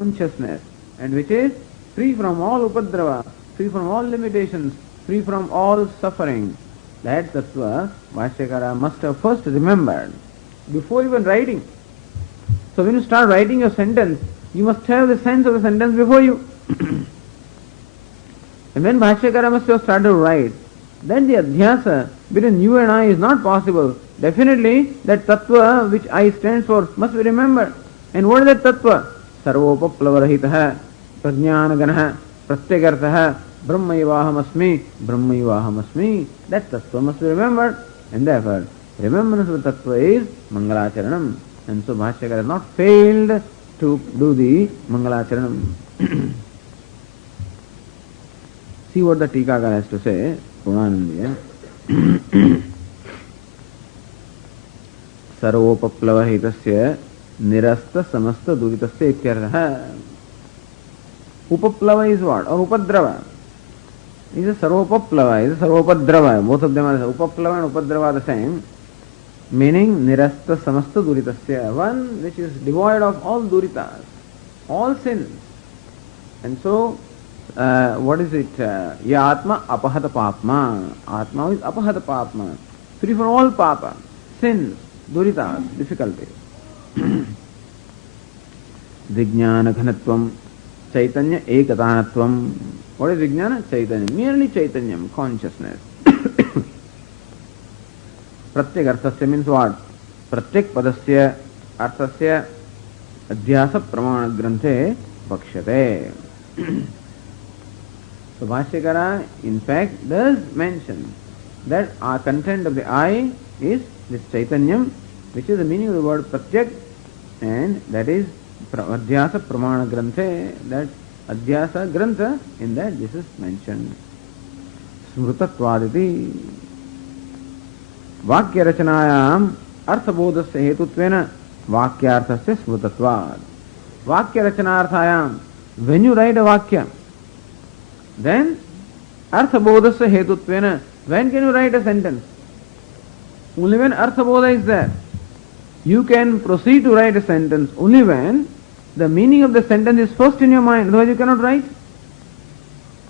consciousness, and which is free from all upadrava, free from all limitations, free from all suffering. That tattva Bhashyakara must have first remembered before even writing. So when you start writing your sentence, you must have the sense of the sentence before you. And when Bhashyakara must have started to write, then the adhyasa between you and I is not possible. Definitely that tattva which I stands for must be remembered. And what is that tattva? Sarvopaplavarahitaha, prajnanaganaha, pratyagarthaha, brahmaivahamasmi, brahmaivahamasmi. That tattva must be remembered. And therefore, remembrance of the tattva is mangalacharanam. And so Bhashyakara has not failed to do the mangalacharanam. See what the Tikakara has to say. Purnanandiya. Sarvopaplavahitasya nirasta samasta duritasya ityartha. Upaplava is what? Or upadrava. Is a sarvopaplava, is a sarvopadrava. Both of them are upaplava and upadrava are the same. Meaning nirasta samasta duritasya. One which is devoid of all duritas, all sins. And so, what is it? Ya atma apahata papma. Atma is apahata papma. Free from all papa, sins, duritas, difficulties. Vijnana ghanatvam, chaitanya ekatanatvam. What is Vijnana? Chaitanya. Merely chaitanyam, consciousness. Pratyek arthasya means what? Pratyek padasya arthasya adhyasa pramana granthe bhakshate. So Bhashyakara in fact does mention that our content of the I is this chaitanyam, which is the meaning of the word pratyak, and that is adhyasa pramana granthe, that adhyasa grantha, in that this is mentioned. Smrutatvaditi vakya rachanayam arthabodhasya hetutvena vakyarthasya smrutatvad. Vakya rachanarthayam, when you write a vakya, then arthabodhasya hetutvena, when can you write a sentence? Only when arthabodha is there. You can proceed to write a sentence only when the meaning of the sentence is first in your mind, otherwise you cannot write.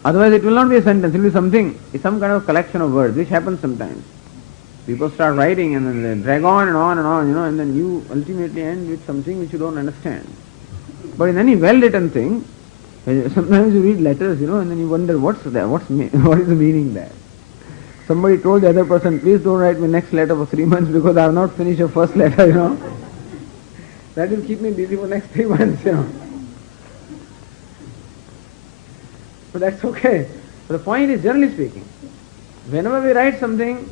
Otherwise it will not be a sentence, it will be something, it's some kind of collection of words, which happens sometimes. People start writing and then they drag on and on and on, and then you ultimately end with something which you don't understand. But in any well-written thing, sometimes you read letters, and then you wonder what's there, what is the meaning there. Somebody told the other person, please don't write me next letter for 3 months because I have not finished your first letter, That will keep me busy for next 3 months, But that's okay. But the point is, generally speaking, whenever we write something,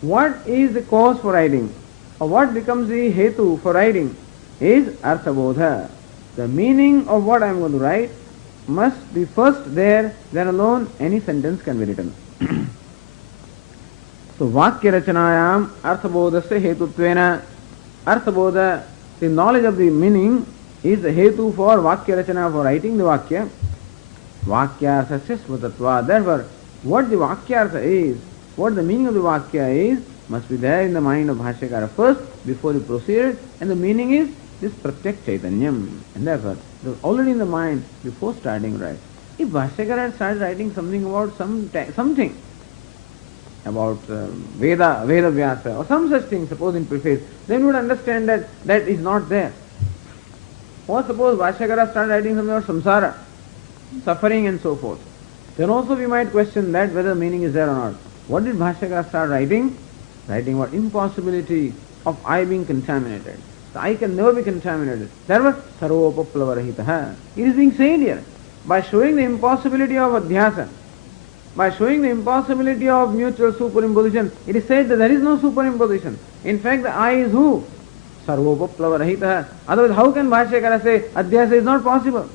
what is the cause for writing? Or what becomes the hetu for writing is arthabodha. The meaning of what I am going to write must be first there, then alone any sentence can be written. So vakya rachanayam arthabodhasya hetutvena. Arthabodha, the knowledge of the meaning, is the hetu for vakya rachana, for writing the vakya. Vakyarthasya smrutatva. Therefore, what the vakyartha is, what the meaning of the vakya is, must be there in the mind of Bhashyakara first, before he proceeded, and the meaning is this pratyak chaitanyam. And therefore, it was already in the mind before starting to write. If Bhashyakara had started writing something about something about Veda Vyasa, or some such thing, suppose in preface, then we would understand that that is not there. Or suppose Bhashyakara started writing something about samsara, suffering and so forth. Then also we might question that whether meaning is there or not. What did Bhashyakara start writing? Writing about impossibility of I being contaminated. The I can never be contaminated. Therefore, sarvopaplavarahitaha. It is being said here. By showing the impossibility of adhyasa, by showing the impossibility of mutual superimposition, it is said that there is no superimposition. In fact, the I is who? Sarvopaplavarahitaha. Otherwise, how can Bhashyakara say adhyasa is not possible?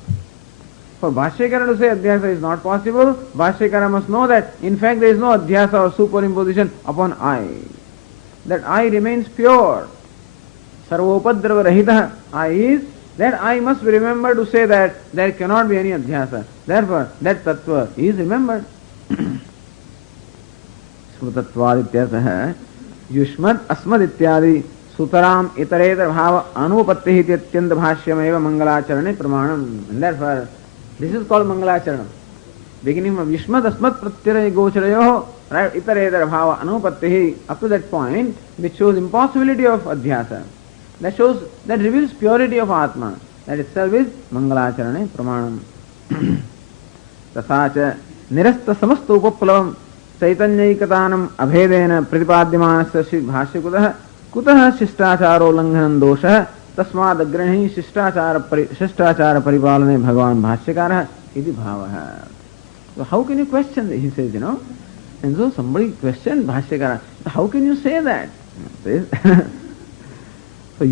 For Bhashyakara to say adhyasa is not possible, Bhashyakara must know that in fact there is no adhyasa or superimposition upon I. That I remains pure. Sarvopadrava rahita. I is, that I must be remembered to say that there cannot be any adhyasa. Therefore, that tattva is remembered. Smrutatvad ityartha yushmad asmad ityadi Sutaram itaredar bhava anupatti iti atyanta bhashyameva mangalacharane pramanam. And therefore, this is called Mangalacharanam. Beginning from Vishmad Asmat Pratyara Gocharayoho, right? Itaredar bhava anupatti, up to that point, which shows impossibility of adhyasa. That shows, that reveals purity of Atma. That itself is Mangalacharane pramanam. Tasacha nirasta samasta upaplavam चैतन्यैकतानम अभेदेन प्रतिपाद्यमानस्य Shri भाष्यकुतः कुतः शिष्टाचारो लंघनं दोषः तस्माद् अग्रणी शिष्टाचार परिपालने भगवान भाष्यकारः इति भावः. So how can you question this? He says, and so somebody questioned Bhashyakara. So how can you say that? So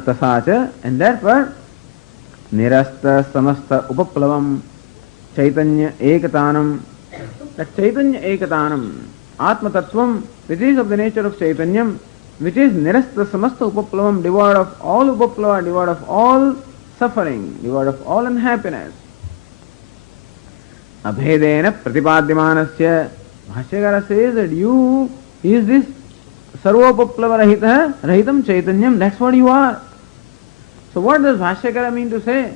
tasacha, and therefore nirasta samasta upaplavam chaitanya ekatanam. That Chaitanya Ekatanam, Atma Tattvam, which is of the nature of Chaitanyam, which is Nirasta Samasta Upaplavam, devoid of all Upaplava, devoid of all suffering, devoid of all unhappiness. Abhedena Pratipadyamanasya, Bhashyakara says that you is this Sarvopaplava Rahitam Chaitanyam, that's what you are. So what does Bhashyakara mean to say?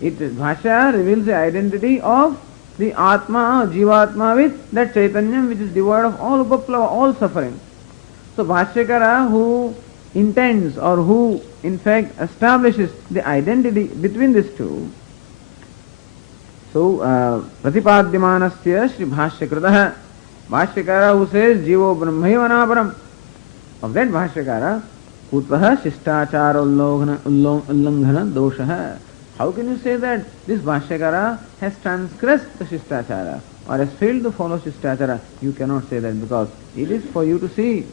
Bhashya reveals the identity of the Atma, Jivatma with that Chaitanyam which is devoid of all upaplava, all suffering. So Bhashyakara, who intends or who in fact establishes the identity between these two. So Pratipadyamanasya Shri Bhashyakritah, Bhashyakara who says Jivo Brahmayavanaparam, of that Bhashyakara, Kutvaha Shishtachara Ullanghana Doshaha. How can you say that this Bhashyakara has transgressed the Shishtachara or has failed to follow Shishtachara? You cannot say that because it is for you to see.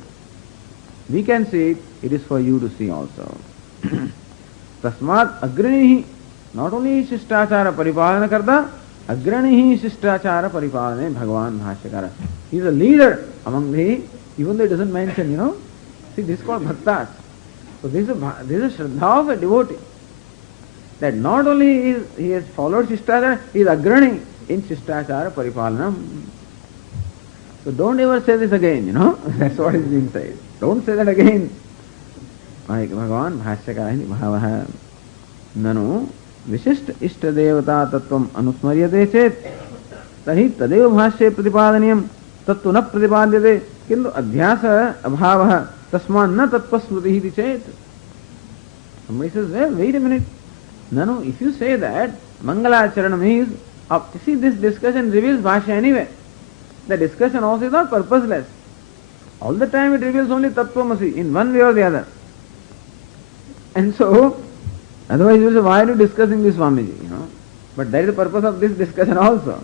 We can see it, it is for you to see also. Tasmat agranihi, not only Shishtachara paripalana karta, agranihi Shishtachara paripalane Bhagavan Bhashyakara. He is a leader among the, even though it doesn't mention, see this is called bhaktas. So this is a shraddha of a devotee. That not only is he has followed Shishtachara, he is agrani in Shishtachara Paripalanam. So don't ever say this again, That's what is being said. Don't say that again. Like Bhagavan Bhashyakara bhavaha nanu vishishta ishta devata tattvam anusmaryate chet tahi tadeva bhashye pratipadaniyam tattu na pratipadyate kintu adhyasa abhavaha tasman na tattva smritihi chet. Somebody says, well, wait a minute. No, if you say that, Mangalacharanam is, see this discussion reveals Bhashya anyway. The discussion also is not purposeless. All the time it reveals only Tattvamasi in one way or the other. And so, otherwise you will say, why are you discussing this Swamiji, But that is the purpose of this discussion also.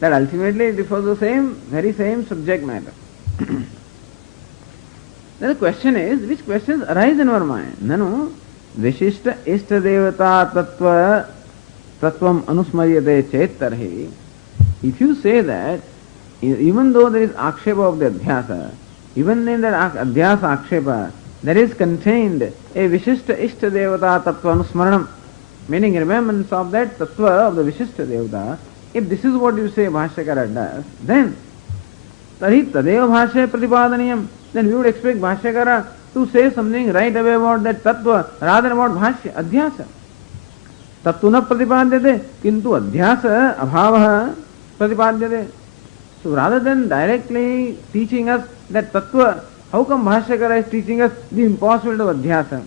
That ultimately it refers to the same, very same subject matter. Then the question is, which questions arise in our mind? No. Vishishta ishta devata tattvam anusmaryate chet tarhi. If you say that, even though there is akshepa of the adhyasa, even in that adhyasa akshepa, there is contained a vishishta ishta devata tattva anusmaranam, meaning remembrance of that tattva of the vishishta devata. If this is what you say Bhashyakara does, then tarhi tadeva bhashya pratipadaniyam, then we would expect Bhashyakara to say something right away about that tattva rather than about bhashya, adhyasa. Tattuna pratipadyate, kintu adhyasa abhavaha pratipadyate. So rather than directly teaching us that tattva, how come Bhashyakara is teaching us the impossibility of adhyasa?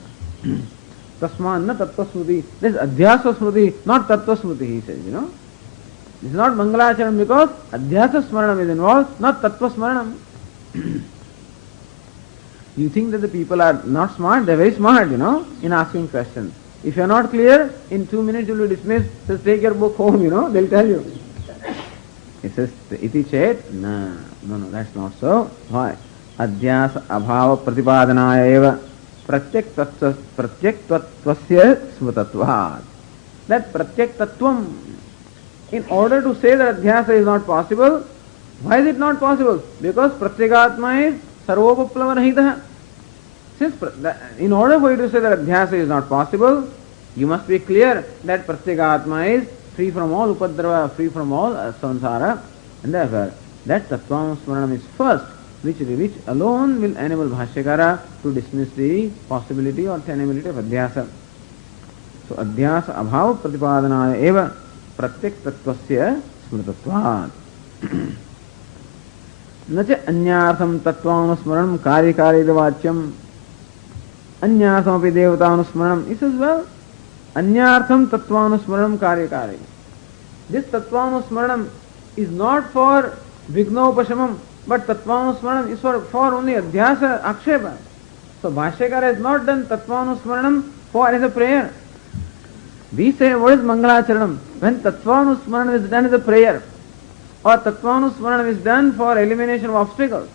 Tasman na tattva smriti. This is adhyasa smriti, not tattva smriti, he says, This is not Mangalacharanam because adhyasa smaranam is involved, not tattva smaranam. You think that the people are not smart? They are very smart, in asking questions. If you are not clear, in 2 minutes you will be dismissed. Just take your book home, they will tell you. It says, iti chet? No, that's not so. Why? Adhyasa abhava pratipadanaya eva pratyaktattvasya smatatvat. That pratyaktattvam, in order to say that adhyasa is not possible, why is it not possible? Because pratyekatma is sarvopaplava rahitaha. Since in order for you to say that adhyasa is not possible, you must be clear that pratyekatma is free from all upadrava, free from all samsara, and therefore that tattvam smaranam is first. which alone will enable Bhashyakara to dismiss the possibility or tenability of Adhyasa. So Adhyasa Abhav Pratipadanaya eva Pratyak Tattvasya Smritatvat. Nacha Anyartham Tattvanusmaranam Karyakari Devachyam. Anyartham api Devatanusmaranam. He says, well, Anyartham Tattvanusmaranam Karyakari. This Tattvanusmaranam is not for Vignopashamam, but Tattvanusmaranam is for only Adhyasa Akshepa. So Bhashyakara has not done Tattvanusmaranam for as a prayer. We say, what is Mangalacharanam? When Tattvanusmaranam is done as a prayer, or Tattvanusmaranam is done for elimination of obstacles.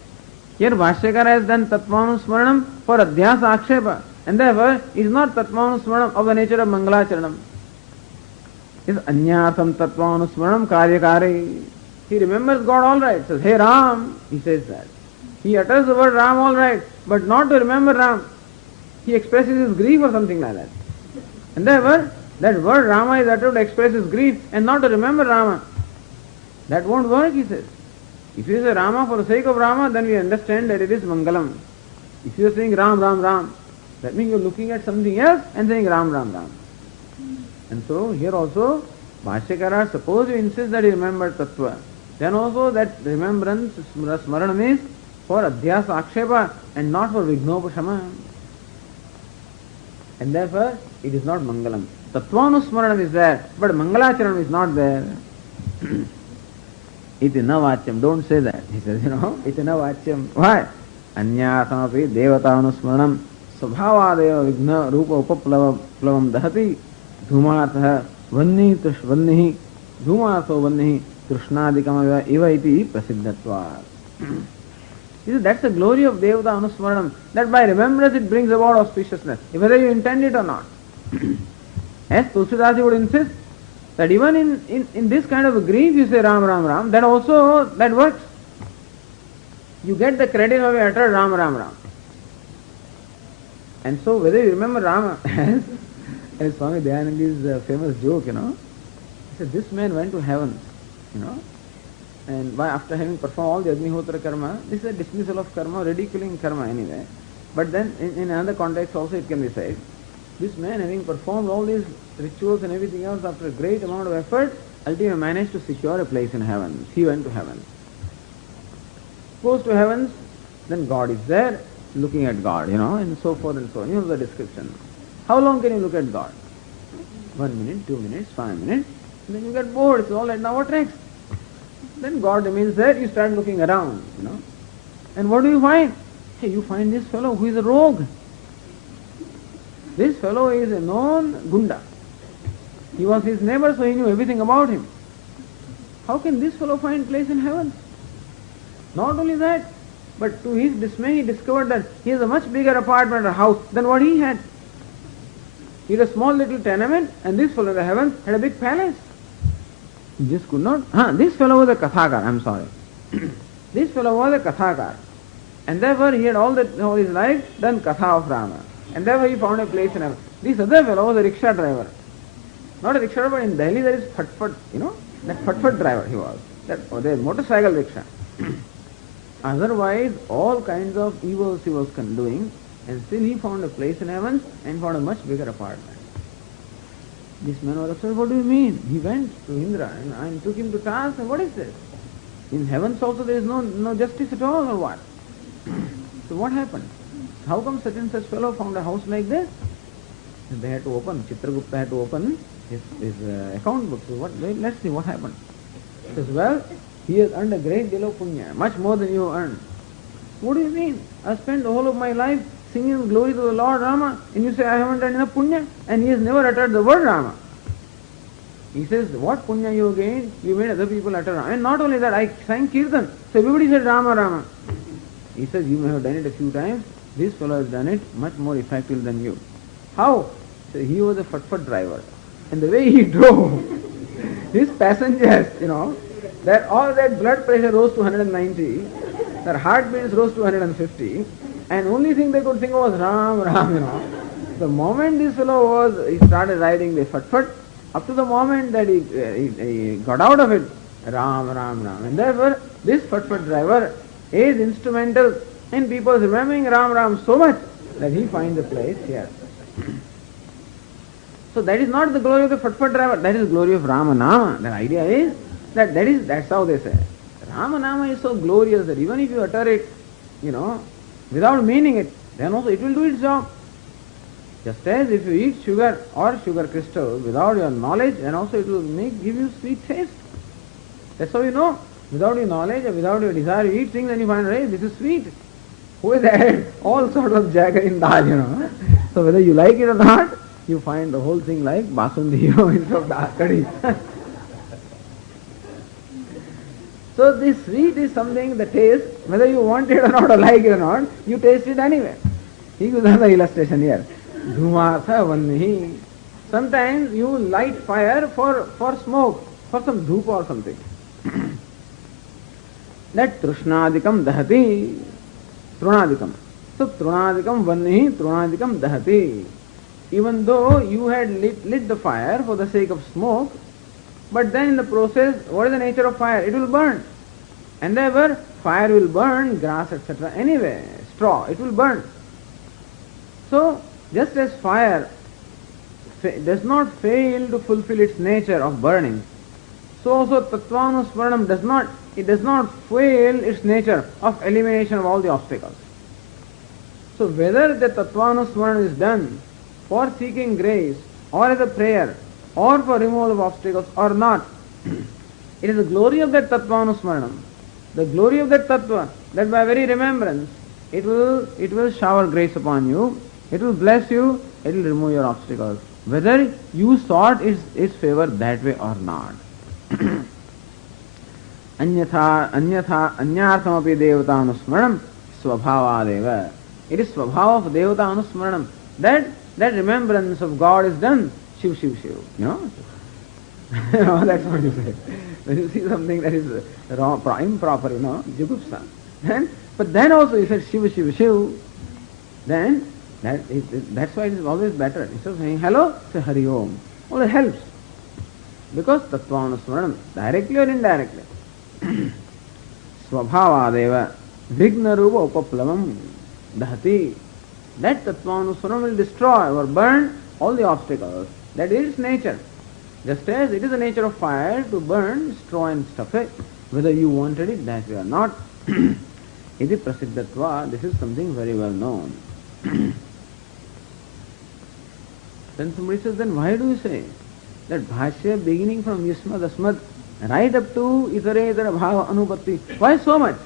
Here Bhashyakara has done Tattvanusmaranam for Adhyasa Akshepa, and therefore it is not Tattvanusmaranam of the nature of Mangalacharanam. It is Anyartham Tattvanusmaranam Karyakari. He remembers God all right. Says, hey Ram, he says that. He utters the word Ram all right, but not to remember Ram. He expresses his grief or something like that. And therefore, that word Rama is uttered to express his grief and not to remember Rama. That won't work, he says. If you say Rama for the sake of Rama, then we understand that it is Mangalam. If you are saying Ram, Ram, Ram, that means you are looking at something else and saying Ram, Ram, Ram. And so here also, Bhashyakara, suppose you insist that he remembered Tattva, then also that remembrance, Smaranam is for Adhyasa Akshepa and not for Vignopashama. And therefore, it is not Mangalam. Tattvanusmaranam is there, but Mangalacharanam is not there. Iti na vachyam. Don't say that. He says, iti na vachyam. Why? Anyasamapi devatanusmaranam svabhavadeva vigna rupa upaplavam dahati dhumartha vannihi dhumartho vannihi krishnadikam eva iti prasiddhatvat. He says, that's the glory of Devata Anusmaranam, that by remembrance it brings about auspiciousness, whether you intend it or not. As Tulsidasi would insist, that even in this kind of a grief you say Ram, Ram, Ram, that also, that works. You get the credit of your utter Ram, Ram, Ram. And so whether you remember Rama, as Swami Dayanandi's famous joke, he said, this man went to heaven, and after having performed all the Agnihotra karma, this is a dismissal of karma, ridiculing karma anyway. But then in another context also it can be said, this man having performed all these rituals and everything else after a great amount of effort, ultimately managed to secure a place in heaven. He went to heaven. Goes to heavens, then God is there, looking at God, and so forth and so on. You know the description. How long can you look at God? 1 minute, 2 minutes, 5 minutes, and then you get bored. It's all right, now what next? Then God remains there, you start looking around, And what do you find? Hey, you find this fellow who is a rogue. This fellow is a known Gunda. He was his neighbor, so he knew everything about him. How can this fellow find place in heaven? Not only that, but to his dismay he discovered that he has a much bigger apartment or house than what he had. He had a small little tenement, and this fellow in the heaven had a big palace. He just could not. This fellow was a Kathakar, I'm sorry. This fellow was a Kathakar. And therefore he had all his life done Katha of Rama. And therefore he found a place in heaven. This other fellow was a rickshaw driver. Not a rickshaw driver, but in Delhi there is Phat-Phat, that Phat-Phat driver he was. There is motorcycle rickshaw. Otherwise, all kinds of evils he was doing, and still he found a place in heaven and found a much bigger apartment. This man was upset, what do you mean? He went to Indra and took him to task, and what is this? In heavens also there is no justice at all, or what? So what happened? How come such and such fellow found a house like this? And they had to open, Chitragupta had to open his account book. So let's see what happened. He says, well, he has earned a great deal of punya, much more than you earned. What do you mean? I spent the whole of my life singing glory to the Lord Rama, and you say I haven't done enough punya, and he has never uttered the word Rama. He says, what punya you gained? You made other people utter Rama. And not only that, I sang Kirtan, so everybody said Rama, Rama. He says, you may have done it a few times, this fellow has done it much more effective than you. How? So he was a Phat-Phat driver. And the way he drove, his passengers, that all that blood pressure rose to 190, their heartbeats rose to 150, and only thing they could think was Ram, Ram, The moment this fellow he started riding the Phat-Phat, up to the moment that he got out of it, Ram, Ram, Ram. And therefore, this Phat-Phat driver is instrumental in people remembering Ram Ram so much that he finds a place here. So that is not the glory of the Fatfat driver, that is the glory of Ramanama. The idea is that's how they say. Ramanama is so glorious that even if you utter it, without meaning it, then also it will do its job. Just as if you eat sugar or sugar crystal without your knowledge, then also it will give you sweet taste. That's how you know. Without your knowledge or without your desire, you eat things and you find, hey, this is sweet. Who has added all sorts of jaggery in dal, So whether you like it or not, you find the whole thing like basundi, instead of dal curry. So this sweet is something, the taste, whether you want it or not or like it or not, you taste it anyway. He gives another illustration here. Dhumatha vannihi. Sometimes you light fire for smoke, for some dhupa or something. That trushnadikam dahati. Trunadikam. So trunadikam vannihi, trunadikam dahati. Even though you had lit the fire for the sake of smoke, but then in the process, what is the nature of fire? It will burn. And therefore, fire will burn grass, etc. Anyway, straw, it will burn. So, just as fire does not fail to fulfill its nature of burning, so also Tattvanusmaranam does not fail its nature of elimination of all the obstacles. So whether the Tattvanusmaranam is done for seeking grace, or as a prayer, or for removal of obstacles or not, it is the glory of that Tattvanusmaranam, the glory of that Tattva, that by very remembrance, it will shower grace upon you, it will bless you, it will remove your obstacles, whether you sought its favor that way or not. Anyarthamapi devatanusmaranam svabhavadeva. It is svabhava of devatanusmaranam, that remembrance of God is done. Shiv, Shiv, Shiv. That's what you say. When you see something that is wrong, improper, jugupsa. But then also you said Shiv, Shiv, Shiv. Then that's why it is always better. Instead of saying hello, say Hari Om. Well, it helps. Because Tattvanusmaranam, directly or indirectly. Svabhavadeva vigna rupa upaplavam dahati. That Tattvanusmaranam will destroy or burn all the obstacles. That is its nature. Just as it is the nature of fire to burn straw and stuff it, whether you wanted it that way or not. Iti prasiddhatva, this is something very well known. Then somebody says, then why do you say that bhashya beginning from yusmad asmad right up to itare itara bhava anupatti? Why so much?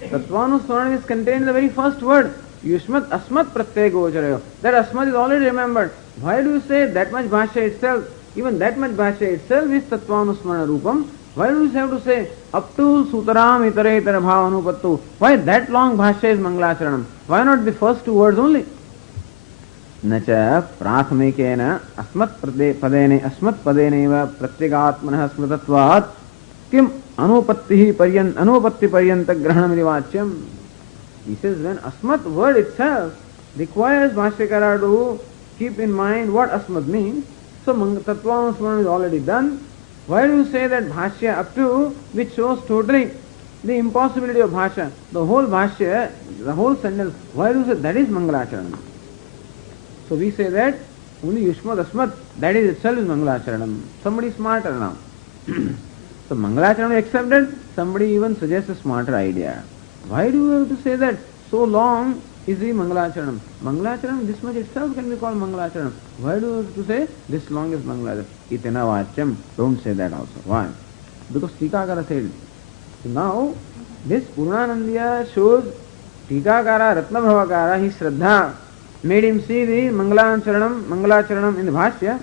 Tattvanusmaranam is contained in the very first word. Yusmat asmat pratyaya gocharayo. That asmat is already remembered. Why do you say that much bhashya itself? Even that much bhashya itself is Tattvanusmarana rupam. Why do you have to say up to sutaram itare itara bhava anupattu? Why that long bhashya is Mangalacharanam? Why not the first two words only? Nacha prathamikena asmat padeneva pratyagatmanah smritatvat kim anupatti paryanta grahanamidi vachyam. He says when asmat word itself requires Bhashyakara to keep in mind what asmat means. So Tattvanusmaranam is already done. Why do you say that Bhashya up to, which shows totally the impossibility of Bhashya, the whole Bhashya, the whole sentence, why do you say that is Mangalacharanam? So we say that only Yushmat Asmat, that is itself is Mangalacharanam. Somebody is smarter now. So Mangalacharanam accepted, somebody even suggests a smarter idea. Why do you have to say that so long is the Mangalacharanam? Mangalacharanam, this much itself can be called Mangalacharanam. Why do you have to say this long is Mangalacharanam? Itena vachyam, don't say that also. Why? Because Tikakara said it. So now, this Purnanandiya shows Tikakara, Ratna Bhavakara, his Shraddha, made him see the Mangalacharanam in the Bhashya.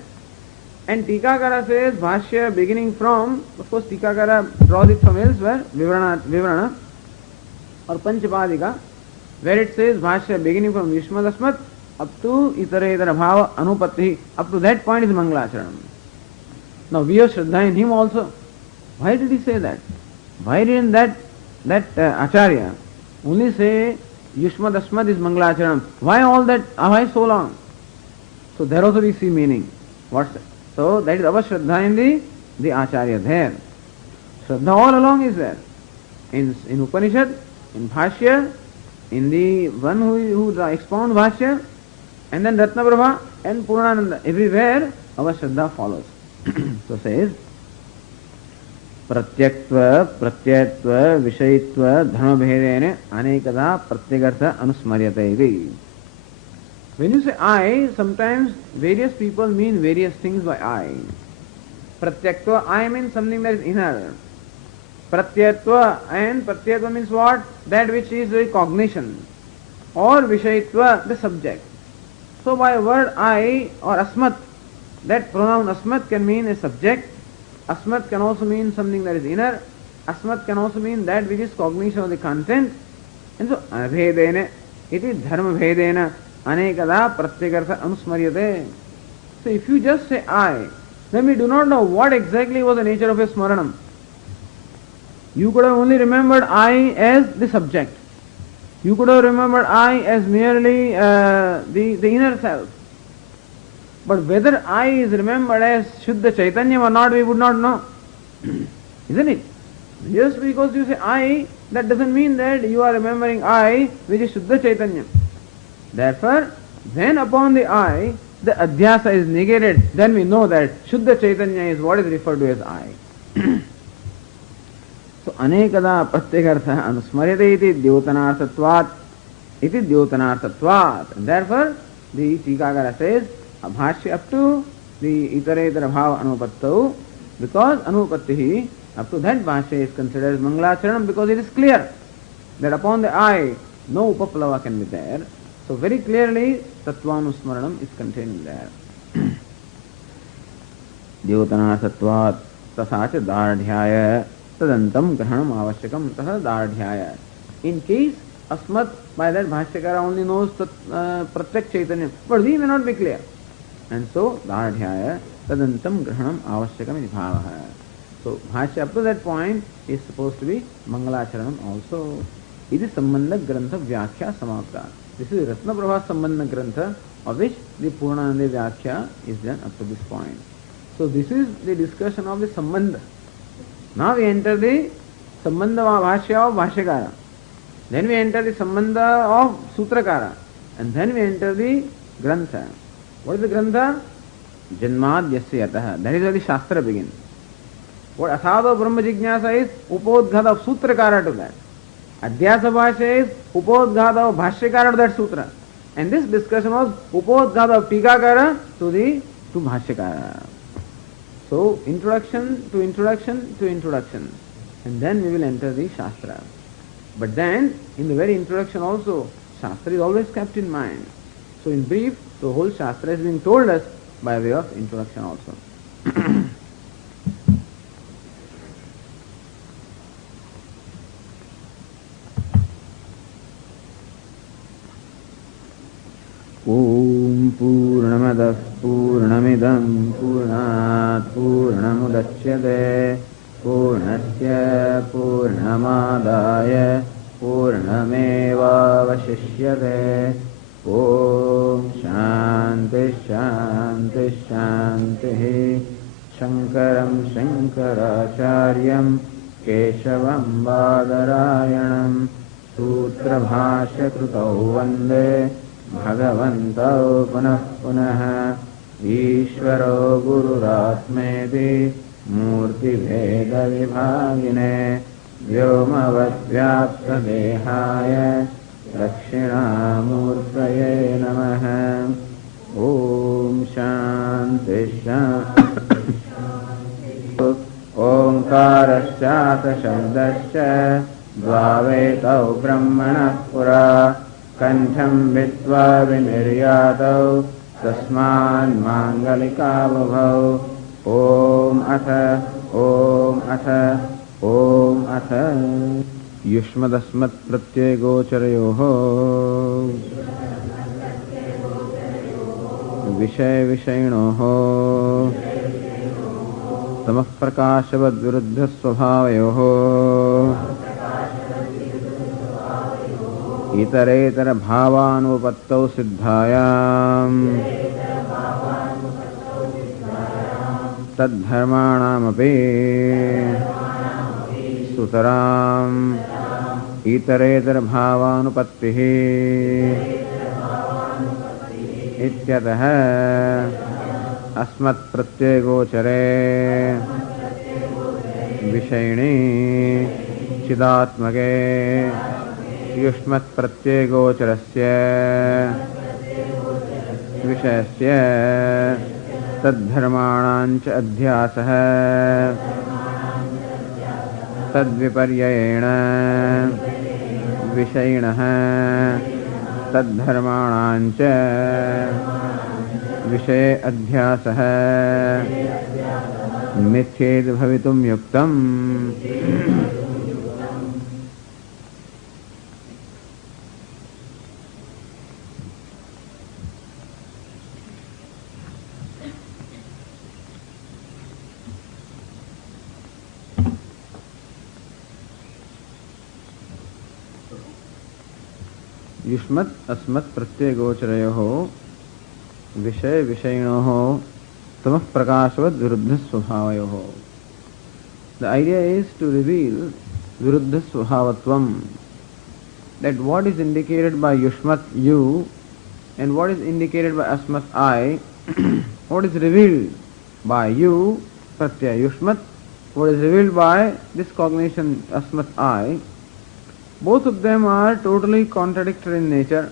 And Tikakara says Bhashya beginning from, of course Tikakara draws it from elsewhere, Vivarana or Panchapadika, where it says Bhashya beginning from Yushmad Asmat up to Itare Itara Bhava Anupatti, up to that point is Mangalacharanam. Now we have Shraddha in him also. Why did he say that? Why didn't that Acharya only say Yushmad Asmat is Mangalacharanam? Why all that? Why so long? So there also we see meaning. What's that? So that is our Shraddha in the Acharya there. Shraddha all along is there. In Upanishad, in Bhashya, in the one who expounds Bhashya, and then Ratnaprabha and Purnananda. Everywhere our Shraddha follows. So says, Pratyakva, Pratyatva, Vishayitva, Dharma-bhedene, Anekada, Pratyagartha, Anusmaryate iti. When you say I, sometimes various people mean various things by I. Pratyakva, I means something that is inner. Pratyatva, and Pratyatva means what? That which is a cognition. Or Vishayitva, the subject. So by word I or Asmat, that pronoun Asmat can mean a subject. Asmat can also mean something that is inner. Asmat can also mean that which is cognition of the content. And so Abhedene, iti dharma bhedena, anekada pratyagartha anusmaryate. So if you just say I, then we do not know what exactly was the nature of your smaranam. You could have only remembered I as the subject. You could have remembered I as merely the inner self. But whether I is remembered as Shuddha Chaitanya or not, we would not know. Isn't it? Just because you say I, that doesn't mean that you are remembering I, which is Shuddha Chaitanya. Therefore, when upon the I, the adhyasa is negated, then we know that Shuddha Chaitanya is what is referred to as I. So, anekada pratyagartha anusmaryate iti dyotanarthatvat iti dyotanarthatvat. And therefore, the Tikakara says, Abhashya up to the itaretara bhava anupattau, because anupattihi up to that bhashya is considered as Mangalacharanam, because it is clear that upon the I, no upaplava can be there. So very clearly, Tattvanusmaranam is contained there. Dyotanarthatvat tasacha dardhyaya tadantam grahanam avashyakam tasa dardhyaya. In case Asmat, by that Bhashyakara only knows Pratyak Chaitanya, but we may not be clear. And so, Dardhyaya tadantam grahanam avashyakam iti bhavaha. So, Bhashya up to that point is supposed to be Mangalacharanam also. It is Sambandha Grantha Vyakhya Samapta. This is Ratnaprabha Sambandha Grantha, of which the Purnananda Vyakhya is done up to this point. So, this is the discussion of the Sambandha. Now we enter the Sambandha Bhashya of Bhashyakara. Then we enter the Sambandha of Sutrakara. And then we enter the Grantha. What is the Grantha? Janmad Yasya Yataha. That is where the Shastra begins. What Asado Brahma Jignasa is Upodghata of Sutrakara to that. Adhyasa Bhashya is Upodghata of Bhashyakara to that Sutra. And this discussion was Upodghata of Tikakara to Bhashyakara. So, introduction to introduction to introduction. And then we will enter the Shastra. But then, in the very introduction also, Shastra is always kept in mind. So, in brief, the whole Shastra is being told us by way of introduction also. Om Purnamadah Purnamidam Purnat Purnamudachyate Purnasya Purnamadaya Purnameva Vashishyate. Om Shanti Shanti Shanti. Shankaram Shankaracharyam Keshavam Badarayanam Sutra Bhashya Krutau Vande Bhagavantau Punah Punah. Ishvaro Gururatmeti Murti Veda Vibhagine Vyomavad Vyapta Dehaya Dakshinamurtaye Namaha. Om Shanti Shanti. Omkarasya Shabdasya Dvavetau Brahmana Pura Kantham Vitva Viniryatau Tasman Mangalika Vabhau. Om Atha Om Atha Om Atha Yushmadasmat Pratyego Vishay Vishayinoho Tamah Prakashavad Viruddha Swabhavayoho Itaretara Bhavanupattau Siddhayam Tadharmanamapi Sutaram इतरेतर भावानुपत्तिः इत्यतः अस्मत् प्रत्ययगोचरे विषयिणे चिदात्मके युष्मत् प्रत्ययगोचरस्य विषयस्य तद्धर्माणां च अध्यासः तद्विपर्ययेण विषयिणः तद्धर्माणां च विषये अध्यासः मिथ्येति भवितुं युक्तम्। युष्मत् अस्मत् प्रत्ययगोचरयोः विषय विषयिणोः तमः प्रकाशवद् विरुद्ध स्वभावयोः. The idea is to reveal viruddha swabhavatvam, that what is indicated by yushmat you and what is indicated by asmat I, what is revealed by you pratyaya yushmat, what is revealed by this cognition asmat I, both of them are totally contradictory in nature,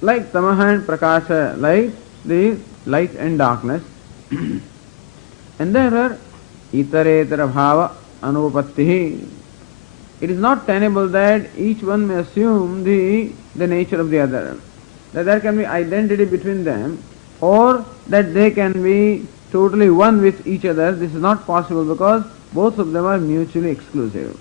like tamaha and prakasha, like the light and darkness. And therefore, itaretara bhava anupattihi. It is not tenable that each one may assume the nature of the other, that there can be identity between them, or that they can be totally one with each other. This is not possible because both of them are mutually exclusive.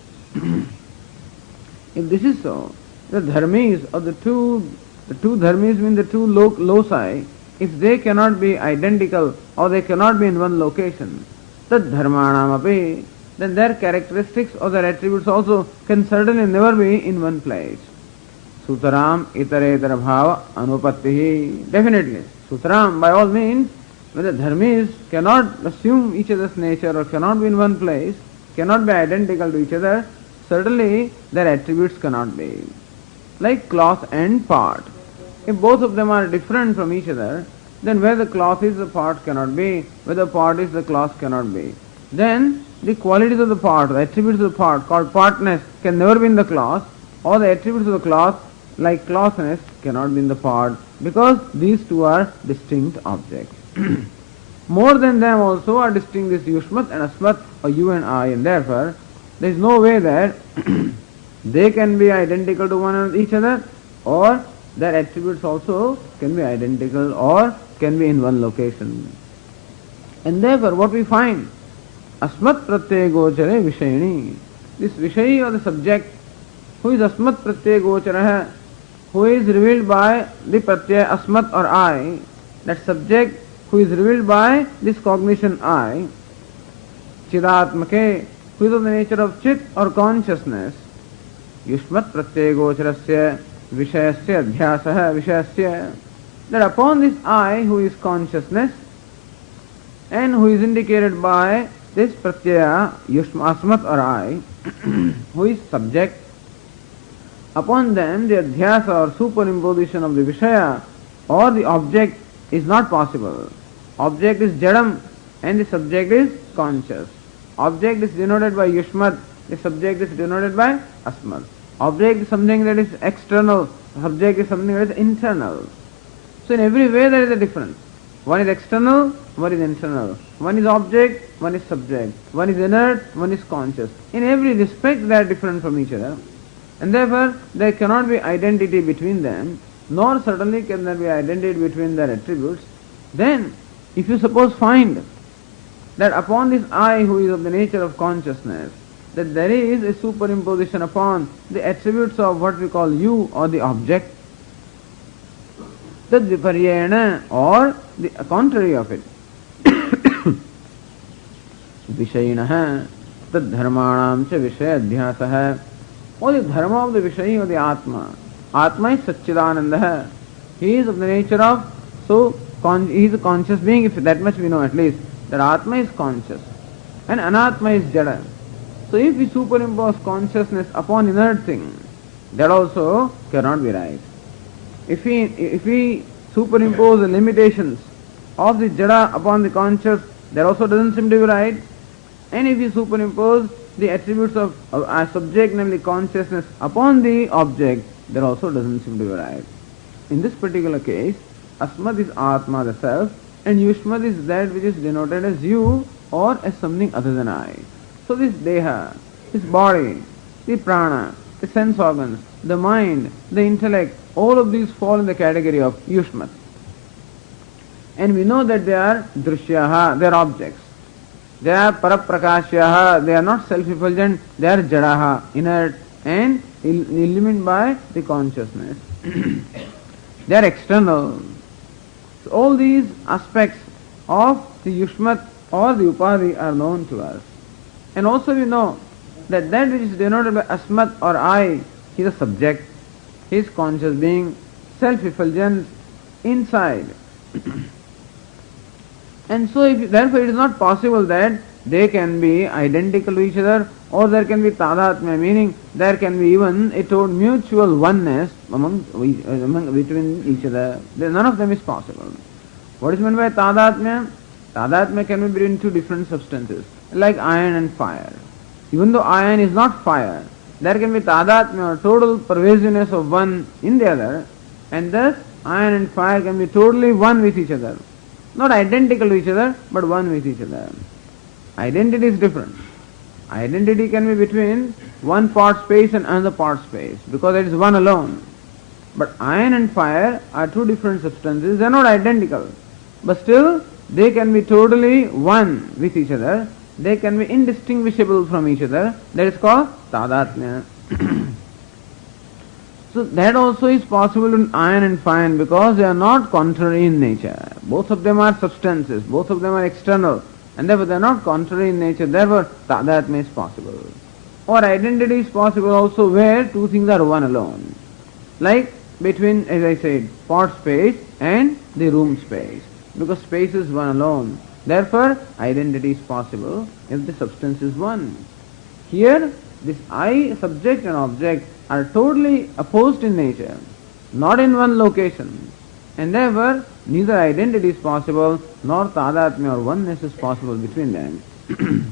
If this is so, the dharmis or the two dharmis mean the two loci, if they cannot be identical or they cannot be in one location, tad dharmanam api, then their characteristics or their attributes also can certainly never be in one place. Sūtraṁ itaretara bhava anupattihi. Definitely, Sūtraṁ by all means, when the dharmis cannot assume each other's nature or cannot be in one place, cannot be identical to each other, certainly their attributes cannot be. Like cloth and pot. If both of them are different from each other, then where the cloth is, the pot cannot be. Where the pot is, the cloth cannot be. Then the qualities of the pot, the attributes of the pot called potness can never be in the cloth, or the attributes of the cloth like clothness cannot be in the pot, because these two are distinct objects. More than them also are distinct this yushmat and asmat, or you and I, and therefore there is no way that they can be identical to one another, each other, or their attributes also can be identical or can be in one location. And therefore what we find, asmat pratyaya gochare vishayini, this vishayi or the subject, who is asmat pratyaya gochara, who is revealed by the pratyaya asmat or I, that subject who is revealed by this cognition I, chidatmake, who is of the nature of chit or consciousness, yushmat pratyaya gocharasya vishayasya adhyasah vishayasya, that upon this I who is consciousness and who is indicated by this pratyaya asmat or I, who is subject, upon them the adhyasa or superimposition of the vishaya or the object is not possible. Object is jadam and the subject is conscious. Object is denoted by yushmat, the subject is denoted by asmat. Object is something that is external, subject is something that is internal. So in every way there is a difference. One is external, one is internal. One is object, one is subject. One is inert, one is conscious. In every respect they are different from each other. And therefore there cannot be identity between them, nor certainly can there be identity between their attributes. Then, if you suppose find that upon this I who is of the nature of consciousness, that there is a superimposition upon the attributes of what we call you or the object, tad viparyena, or the contrary of it, vishayinah, tad dharmanam cha vishaya adhyasah, or the dharma of the vishayi or the atma. Atma is Satchidananda. He is of the nature of, he is a conscious being, if that much we know at least, that Atma is conscious and Anatma is Jada. So if we superimpose consciousness upon inert thing, That also cannot be right. If we superimpose the limitations of the jada upon the conscious, that also doesn't seem to be right. And if we superimpose the attributes of a subject, namely consciousness, upon the object, that also doesn't seem to be right. In this particular case, Asmat is Atma, the self, and Yushmat is that which is denoted as you or as something other than I. So this Deha, this body, the prana, the sense organs, the mind, the intellect, all of these fall in the category of Yushmat. And we know that they are Drishyaha, they are objects. They are Paraprakashyaha, they are not self-effulgent, they are Jadaha, inert and illumined by the consciousness. They are external. So all these aspects of the Yushmat or the Upadhi are known to us. And also we know that that which is denoted by Asmat or I, he is a subject, he is conscious being, self-effulgence inside. And so therefore it is not possible that they can be identical to each other, or there can be tadatmya, meaning there can be even a total mutual oneness between each other. None of them is possible. What is meant by tadatmya? Tadatmya can be between two different substances, like iron and fire. Even though iron is not fire, there can be tadatmya, or total pervasiveness of one in the other, and thus iron and fire can be totally one with each other. Not identical to each other, but one with each other. Identity is different. Identity can be between one part space and another part space, because it is one alone. But iron and fire are two different substances. They are not identical, but still they can be totally one with each other. They can be indistinguishable from each other. That is called tadatmya. So that also is possible in iron and fire, because they are not contrary in nature. Both of them are substances, both of them are external, and therefore they are not contrary in nature. Therefore tadatmya is possible. Or identity is possible also where two things are one alone. Like between, as I said, pot space and the room space. Because space is one alone. Therefore identity is possible if the substance is one. Here this I, subject and object, are totally opposed in nature, not in one location. And therefore neither identity is possible, nor tadatmya or oneness is possible between them.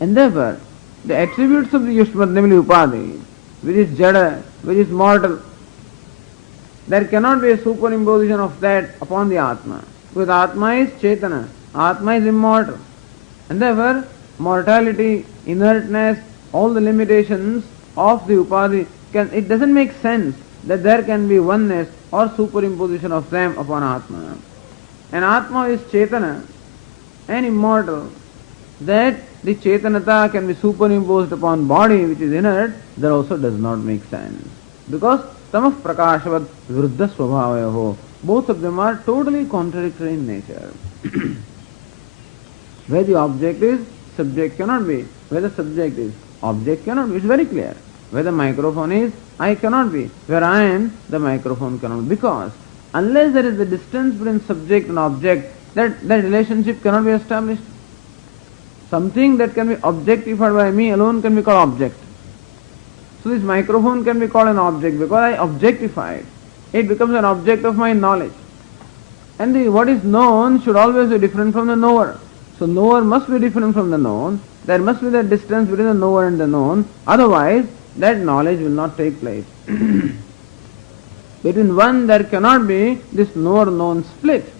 And therefore the attributes of the Yushmat, namely Upadhi, which is Jada, which is mortal, there cannot be a superimposition of that upon the Atma. Because Atma is Chetana, Atma is immortal. And therefore mortality, inertness, all the limitations of the Upadhi, it doesn't make sense that there can be oneness or superimposition of them upon Atma. And Atma is Chetana and immortal. That the Chetanata can be superimposed upon body which is inert, that also does not make sense. Because Tamah Prakashavad Viruddha Swabhavayaho, both of them are totally contradictory in nature. Where the object is, subject cannot be. Where the subject is, object cannot be. It's very clear. Where the microphone is, I cannot be. Where I am, the microphone cannot be. Because unless there is a distance between subject and object, that relationship cannot be established. Something that can be objectified by me alone can be called object. So this microphone can be called an object because I objectify it. It becomes an object of my knowledge. And what is known should always be different from the knower. So knower must be different from the known. There must be that distance between the knower and the known. Otherwise, that knowledge will not take place. Between one there cannot be this knower-known split.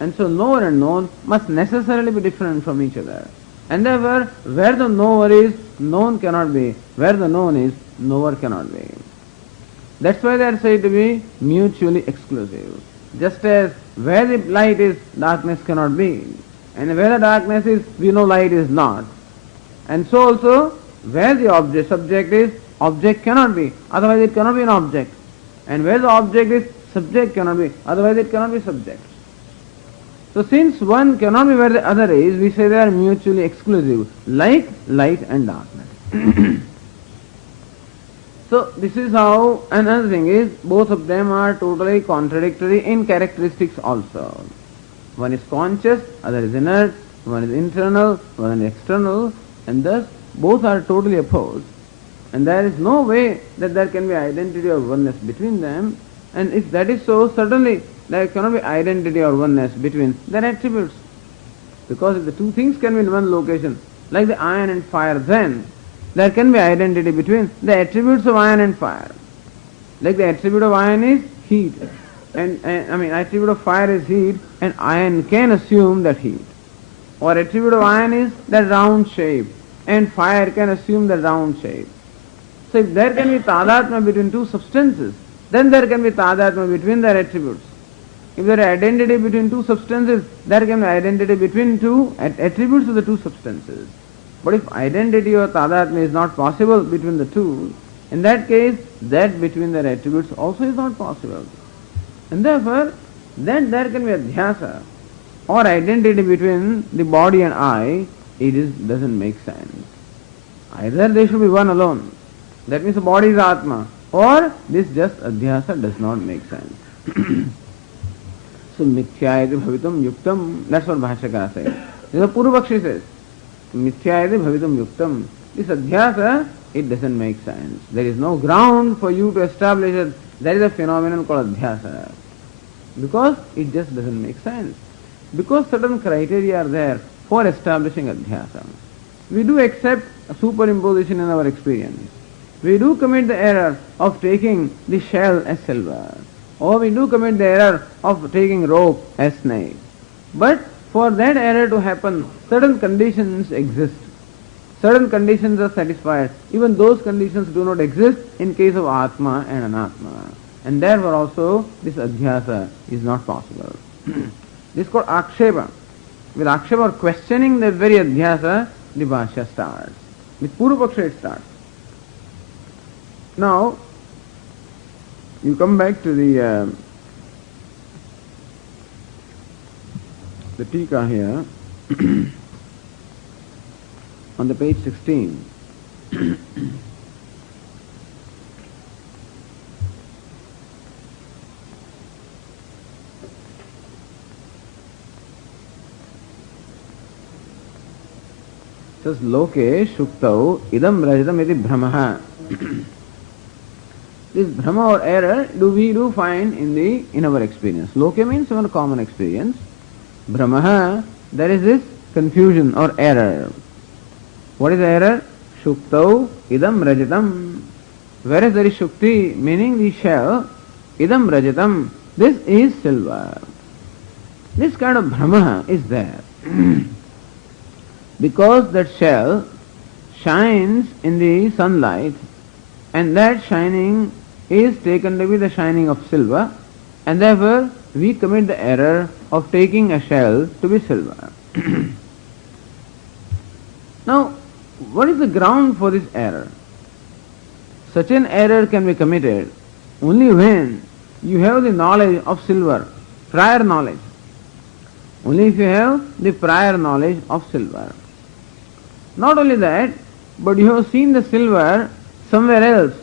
And so knower and known must necessarily be different from each other. And therefore, where the knower is, known cannot be. Where the known is, knower cannot be. That's why they are said to be mutually exclusive. Just as where the light is, darkness cannot be. And where the darkness is, we know light is not. And so also, where the subject is, object cannot be. Otherwise it cannot be an object. And where the object is, subject cannot be. Otherwise it cannot be subject. So since one cannot be where the other is, we say they are mutually exclusive, like light and darkness. So this is how, another thing is, both of them are totally contradictory in characteristics also. One is conscious, other is inert, one is internal, one is external, and thus both are totally opposed. And there is no way that there can be identity or oneness between them. And if that is so, certainly there cannot be identity or oneness between their attributes. Because if the two things can be in one location, like the iron and fire, then there can be identity between the attributes of iron and fire. Like the attribute of iron is heat, and attribute of fire is heat, and iron can assume that heat. Or attribute of iron is that round shape, and fire can assume that round shape. So if there can be tadatma between two substances, then there can be tadatma between their attributes. If there is identity between two substances, there can be identity between two attributes of the two substances. But if identity or tadatma is not possible between the two, in that case, that between their attributes also is not possible. And therefore, then there can be adhyasa or identity between the body and I, doesn't make sense. Either they should be one alone, that means the body is Atma, or this just adhyasa does not make sense. So mithyayati bhavitam yuktam, that's what Bhashyakara says. This is Purvapakshi says. Mithyayati bhavitam yuktam. This adhyasa, it doesn't make sense. There is no ground for you to establish that there is a phenomenon called adhyasa. Because it just doesn't make sense. Because certain criteria are there for establishing adhyasa. We do accept a superimposition in our experience. We do commit the error of taking the shell as silver. Or we do commit the error of taking rope as snake. But for that error to happen, certain conditions exist. Certain conditions are satisfied. Even those conditions do not exist in case of Atma and Anatma. And therefore also this adhyasa is not possible. This is called akshepa. With akshepa or questioning the very adhyasa, the bhashya starts. With Purvapaksha it starts. Now, you come back to the tika here on the page 16. It says loke shuktau idam rajatam iti brahmaha. This Brahma or error we do find in our experience. Loke means our common experience. Brahma, there is this confusion or error. What is the error? Shuktau idam rajatam. Whereas there is shukti, meaning the shell, idam rajatam, this is silver. This kind of Brahma is there. Because that shell shines in the sunlight, and that shining is taken to be the shining of silver, and therefore we commit the error of taking a shell to be silver. Now, what is the ground for this error? Such an error can be committed only when you have the knowledge of silver, prior knowledge. Only if you have the prior knowledge of silver. Not only that, but you have seen the silver somewhere else.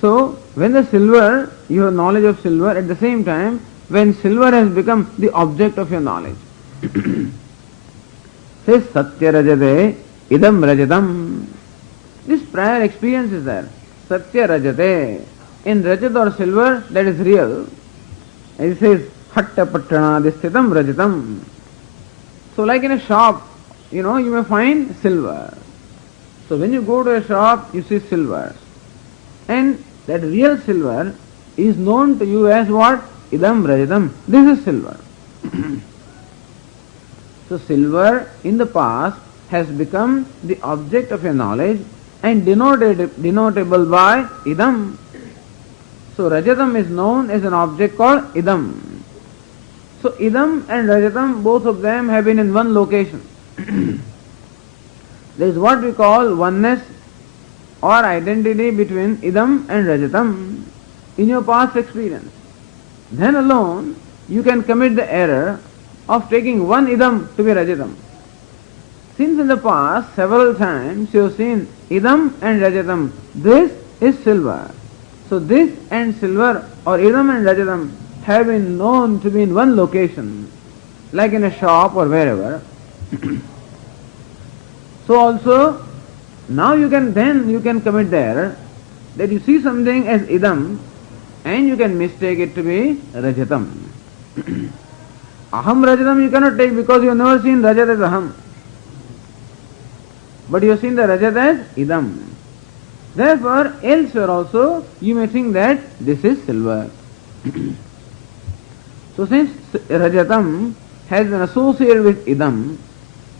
So, when the silver, you have knowledge of silver, at the same time, when silver has become the object of your knowledge. Says Satya Rajate Idam Rajatam. This prior experience is there. Satya Rajate. In Rajat or silver, that is real. And it says Hatta Pattana Disthidam Rajatam. So like in a shop, you may find silver. So when you go to a shop, you see silver. And that real silver is known to you as what? Idam Rajatam. This is silver. So silver in the past has become the object of your knowledge and denotable by Idam. So Rajatam is known as an object called Idam. So Idam and Rajatam, both of them have been in one location. There is what we call oneness or identity between Idam and Rajatam in your past experience. Then alone you can commit the error of taking one Idam to be Rajatam. Since in the past several times you have seen Idam and Rajatam, this is silver. So this and silver or Idam and Rajatam have been known to be in one location, like in a shop or wherever. So also Now you can commit the error that you see something as idam and you can mistake it to be rajatam. Aham rajatam you cannot take because you have never seen rajat as aham. But you have seen the rajat as idam. Therefore, elsewhere also you may think that this is silver. So since rajatam has been associated with idam,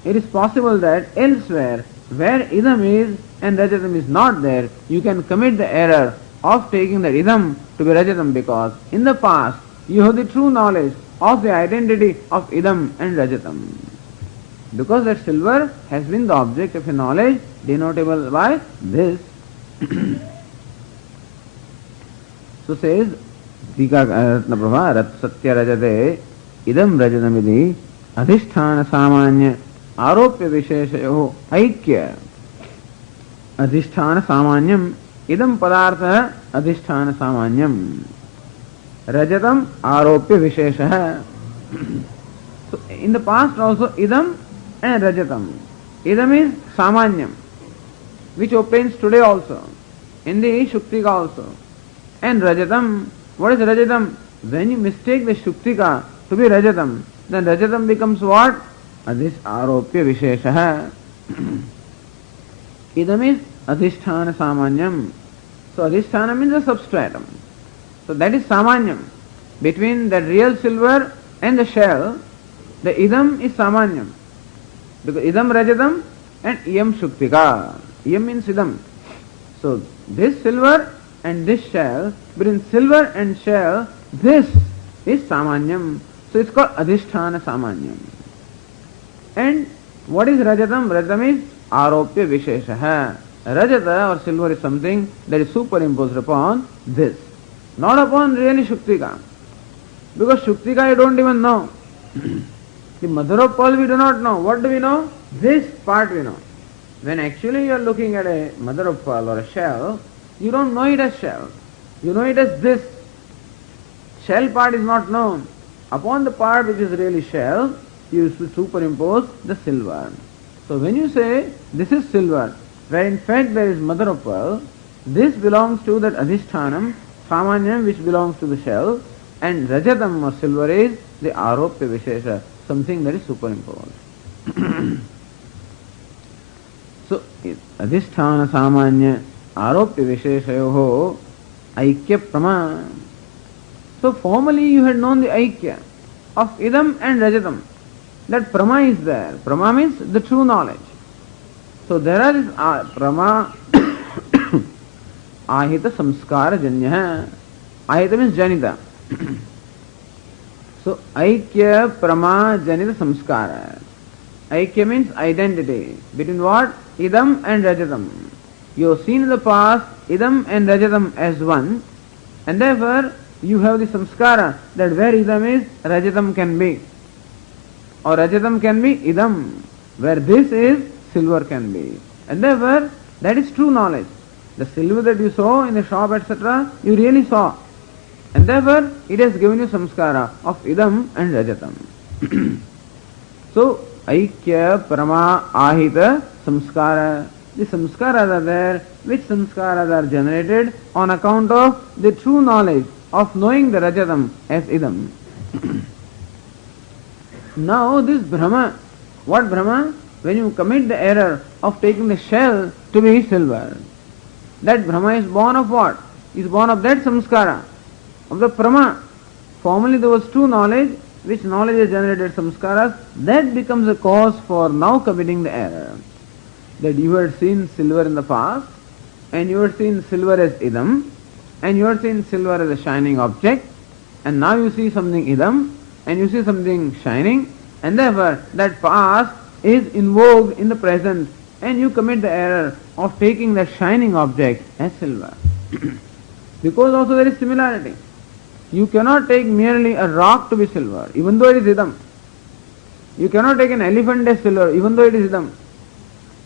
it is possible that elsewhere where idam is and rajatam is not there, you can commit the error of taking the idam to be rajatam because in the past you have the true knowledge of the identity of idam and rajatam. Because that silver has been the object of a knowledge denotable by this. So says Dika Ratna Prabha Satya Rajate idam rajatamidi adhisthana samanya आरोप्य विशेषयो ऐक्य अधिष्ठान सामान्यम इदम पदार्थ अधिष्ठान सामान्यम रजतम आरोप्य विशेष है. So in the past also idam and rajatam. Idam is samanyam which obtains today also in the shuktika also. And rajatam, what is rajatam? When you mistake the shuktika to be rajatam, then rajatam becomes what? Adhis aropya vishesha. Idam is adhisthana samanyam. So adhisthana means a substratum. So that is samanyam. Between the real silver and the shell, the idam is samanyam. Because idam rajatam and iyam shuktika. Iyam means idam. So this silver and this shell, between silver and shell, this is samanyam. So it's called adhisthana samanyam. And what is rajatam? Rajatam is aropya vishesha. Rajata or silver is something that is superimposed upon this, not upon really shuktika. Because shuktika you don't even know. The mother of pearl we do not know. What do we know? This part we know. When actually you are looking at a mother of pearl or a shell, you don't know it as shell. You know it as this. Shell part is not known. Upon the part which is really shell, you superimpose the silver. So when you say this is silver, where in fact there is mother of pearl, this belongs to that adhishthanam, samanyam which belongs to the shell, and rajatam or silver is the aropya vishesha, something that is superimposed. So adhisthana samanya aropya visheshayoho aikya prama. So formally you had known the aikya of idam and rajatam. That prama is there. Prama means the true knowledge. So there are this prama ahita samskara janya. Ahita means janita. So aikya prama janita samskara. Aikya means identity. Between what? Idam and rajatam. You have seen in the past idam and rajatam as one, and therefore you have the samskara that where idam is, rajatam can be. Or rajatam can be idam. Where this is, silver can be. And therefore, that is true knowledge. The silver that you saw in the shop, etc., you really saw. And therefore, it has given you samskara of idam and rajatam. So, aikya, parama, ahita, samskara. The samskaras are there. Which samskaras are generated on account of the true knowledge of knowing the rajatam as idam. Now this Brahma, what Brahma? When you commit the error of taking the shell to be silver, that Brahma is born of what? Is born of that samskara, of the Prama. Formerly there was true knowledge, which knowledge has generated samskaras, that becomes a cause for now committing the error. That you had seen silver in the past, and you had seen silver as idam, and you had seen silver as a shining object, and now you see something idam, and you see something shining, and therefore that past is invoked in the present, and you commit the error of taking that shining object as silver. Because also there is similarity. You cannot take merely a rock to be silver, even though it is idam. You cannot take an elephant as silver, even though it is idam.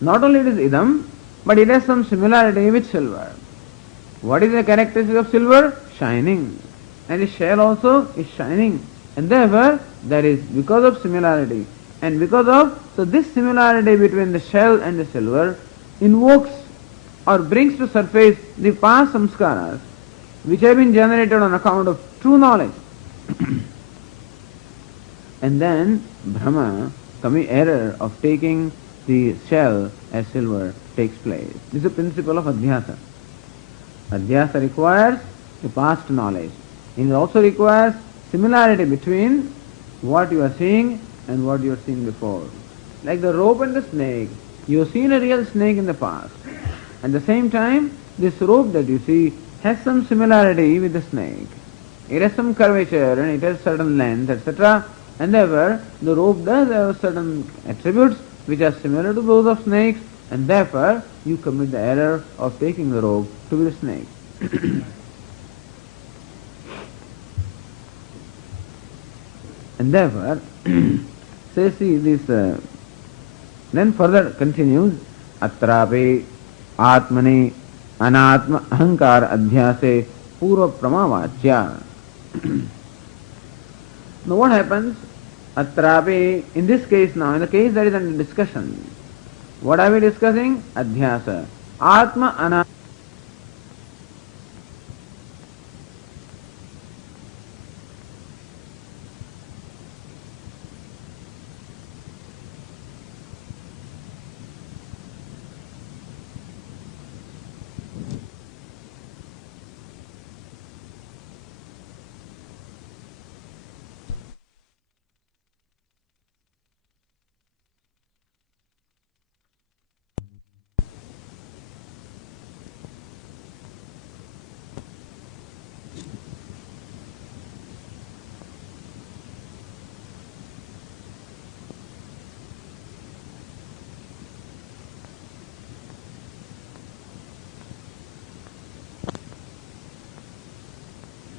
Not only it is idam, but it has some similarity with silver. What is the characteristic of silver? Shining. And the shell also is shining. And therefore, there is, because of similarity, and because of, so this similarity between the shell and the silver invokes or brings to surface the past samskaras which have been generated on account of true knowledge. And then Brahma, coming error of taking the shell as silver takes place. This is the principle of Adhyasa. Adhyasa requires the past knowledge. It also requires similarity between what you are seeing and what you have seen before. Like the rope and the snake, you have seen a real snake in the past. At the same time, this rope that you see has some similarity with the snake. It has some curvature and it has certain length, etc. And therefore, the rope does have certain attributes which are similar to those of snakes, and therefore you commit the error of taking the rope to be the snake. And therefore, say, see this, then further continues, atrape atmani anatma ahankar adhyase purva pramavachya. Now what happens? Atrape, in this case now, in the case that is under discussion, what are we discussing? Adhyasa. Atma anatma.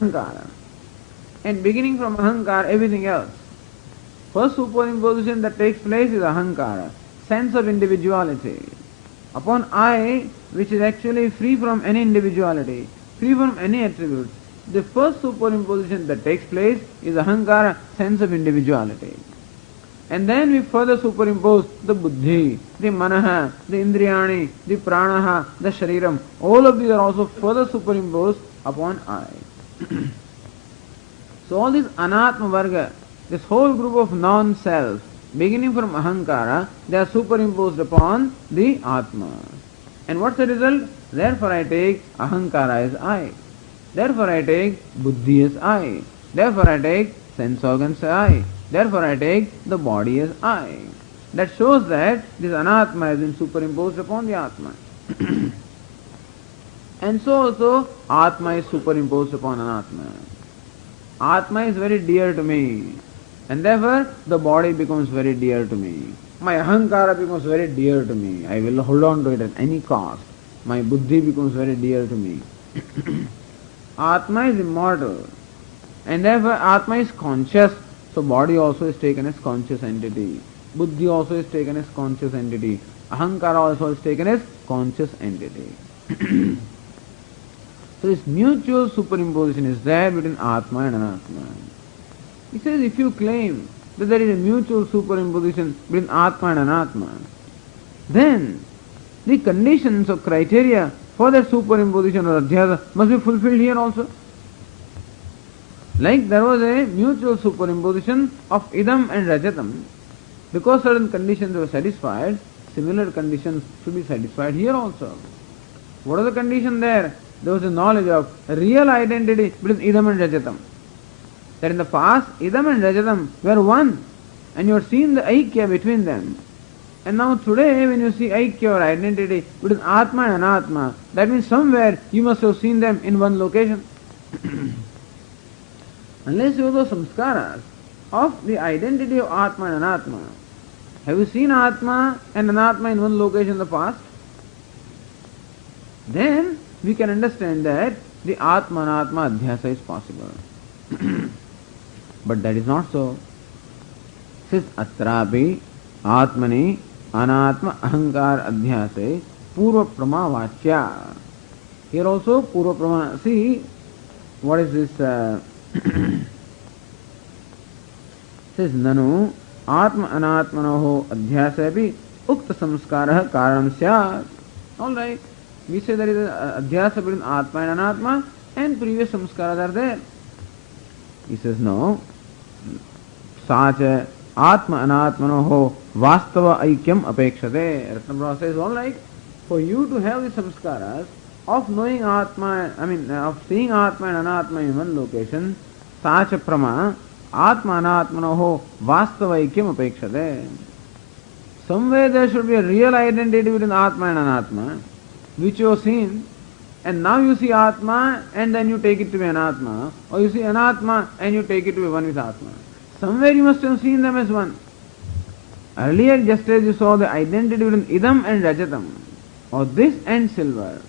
Ahankara. And beginning from ahankara, everything else. First superimposition that takes place is ahankara, sense of individuality. Upon I, which is actually free from any individuality, free from any attributes, the first superimposition that takes place is ahankara, sense of individuality. And then we further superimpose the buddhi, the manaha, the indriyani, the pranaha, the shariram. All of these are also further superimposed upon I. So all this anatma varga, this whole group of non-self, beginning from ahankara, they are superimposed upon the atma. And what's the result? Therefore I take ahankara as I. Therefore I take buddhi as I. Therefore I take sense organs as I. Therefore I take the body as I. That shows that this anatma has been superimposed upon the atma. And so also atma is superimposed upon anatma. Atma is very dear to me, and therefore the body becomes very dear to me. My ahankara becomes very dear to me. I will hold on to it at any cost. My buddhi becomes very dear to me. Atma is immortal, and therefore Atma is conscious, so body also is taken as conscious entity. Buddhi also is taken as conscious entity. Ahankara also is taken as conscious entity. So this mutual superimposition is there between Atma and Anatma. He says if you claim that there is a mutual superimposition between Atma and Anatma, then the conditions or criteria for that superimposition or adhyasa must be fulfilled here also. Like there was a mutual superimposition of idam and rajatam. Because certain conditions were satisfied, similar conditions should be satisfied here also. What are the conditions there? There was a knowledge of real identity between idam and rajatam. That in the past, idam and rajatam were one, and you have seen the aikya between them. And now today, when you see aikya or identity between atma and anatma, that means somewhere you must have seen them in one location. Unless you have those samskaras of the identity of atma and anatma, have you seen atma and anatma in one location in the past? Then we can understand that the atma anatma adhyasa is possible. But that is not so. Says atrapi atmani anatma ahankar adhyase purva pramavachya. Here also purva prama. See, what is this? Says nanu atma anatmanoho adhyase bhi ukta samskarah karanam syat. All right. We say there is a adhyasa between Atma and Anatma, and previous samskaras are there. He says, no. Sacha Atma Anatmanoho Vastava Aikyam Apekshate. Ratnabhra says, all right, for you to have the samskaras of knowing Atma, of seeing Atma and Anatma in one location, Sacha Prama Atma Anatmanoho Vastava Aikyam Apekshate. Somewhere there should be a real identity between Atma and Anatma, which you have seen, and now you see Atma and then you take it to be Anatma, or you see Anatma and you take it to be one with Atma. Somewhere you must have seen them as one. Earlier, just as you saw the identity between Idam and Rajatam, or this and silver,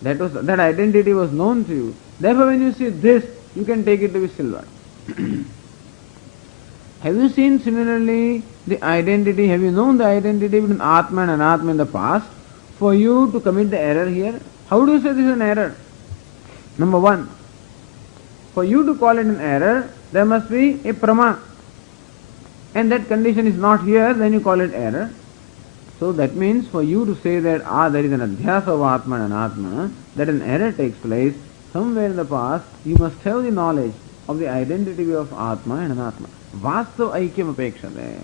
that identity was known to you. Therefore, when you see this, you can take it to be silver. Have you seen similarly the identity, have you known the identity between Atma and Anatma in the past? For you to commit the error here, how do you say this is an error? Number one, for you to call it an error, there must be a prama. And that condition is not here, then you call it error. So that means for you to say that there is an adhyasa of Atma and Anatma, that an error takes place, somewhere in the past, you must have the knowledge of the identity of Atma and Anatma. Vastav aikyam apekshate.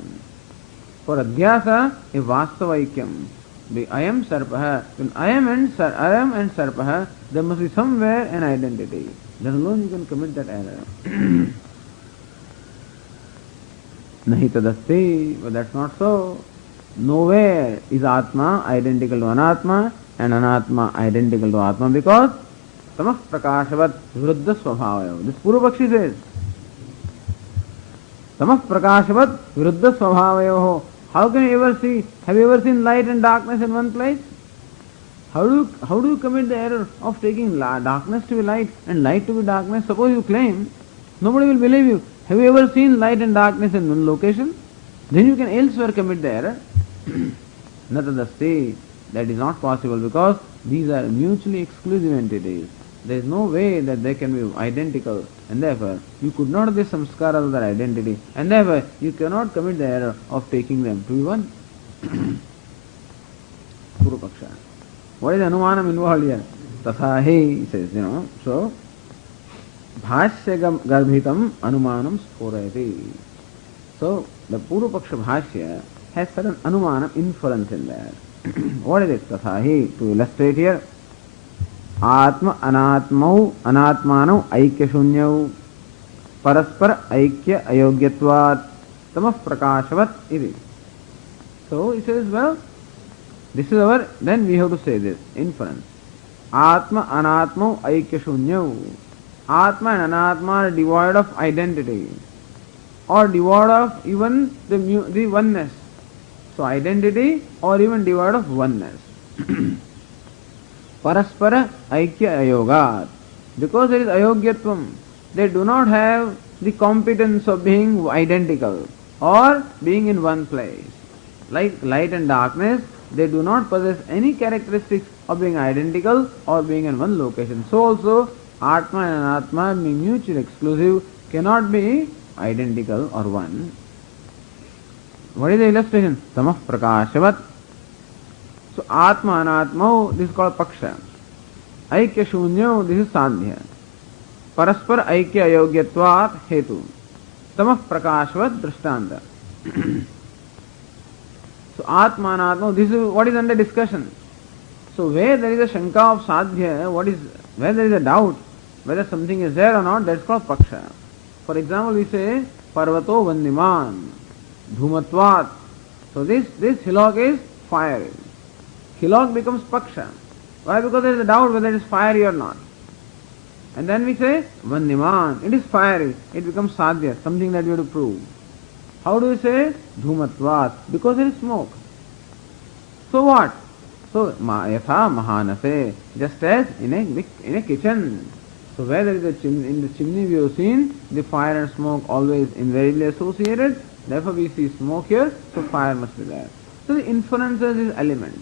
For adhyasa, a vastav aikyam. The ayam sarpaha, when ayam and sarpaha, there must be somewhere an identity. Then alone you can commit that error. Nahi tadasti, but that's not so. Nowhere is Atma identical to Anatma and Anatma identical to Atma because tamah prakashavat viruddha svabhavayo. This Purva Pakshi says. Tamah prakashavat viruddha svabhavayo. How can you ever see? Have you ever seen light and darkness in one place? How do you commit the error of taking darkness to be light and light to be darkness? Suppose you claim, nobody will believe you. Have you ever seen light and darkness in one location? Then you can elsewhere commit the error. Natadasti. That is not possible because these are mutually exclusive entities. There is no way that they can be identical, and therefore you could not have the samskara of their identity, and therefore you cannot commit the error of taking them to be one. Purupaksha. What is anumanam involved here? Tathahi, he says, so bhashya garbhitam anumanam spurayati. So the Purupaksha bhashya has certain anumanam inference in there. What is it? Tathahi, to illustrate here. Atma anatmau anatmanau aikya shunyau paraspar aikya ayogyatvat tamah prakashavat iti. So he says, well, this is then we have to say this, inference. Atma anatmau aikya shunyau. Atma and Anatma are devoid of identity or devoid of even the oneness. So identity or even devoid of oneness. Paraspara aikya ayogat. Because there is ayogyatvam, they do not have the competence of being identical or being in one place. Like light and darkness, they do not possess any characteristics of being identical or being in one location. So also, Atma and Anatma being mutually exclusive cannot be identical or one. What is the illustration? Tamah prakashavat. So Atma Anatma, this is called Paksha. Aikya Shunya, this is Sandhya. Paraspar Aikya Ayogyatvat Hetu. Tamah Prakashvat Drishtanta. So Atma Anatma, this is what is under discussion. So where there is a Shanka of Sadhya, where there is a doubt whether something is there or not, that's called Paksha. For example, we say Parvato Vandiman, Dhumatvat. So this hillock is fiery. Hillock becomes Paksha. Why? Because there is a doubt whether it is fiery or not. And then we say Vandiman, it is fiery. It becomes Sadhya, something that we have to prove. How do we say Dhumatvat? Because there is smoke. So what? So yatha mahanase, just as in a kitchen. So where there is a chimney, in the chimney we have seen the fire and smoke always invariably associated. Therefore we see smoke here, so fire must be there. So the inferences is elements.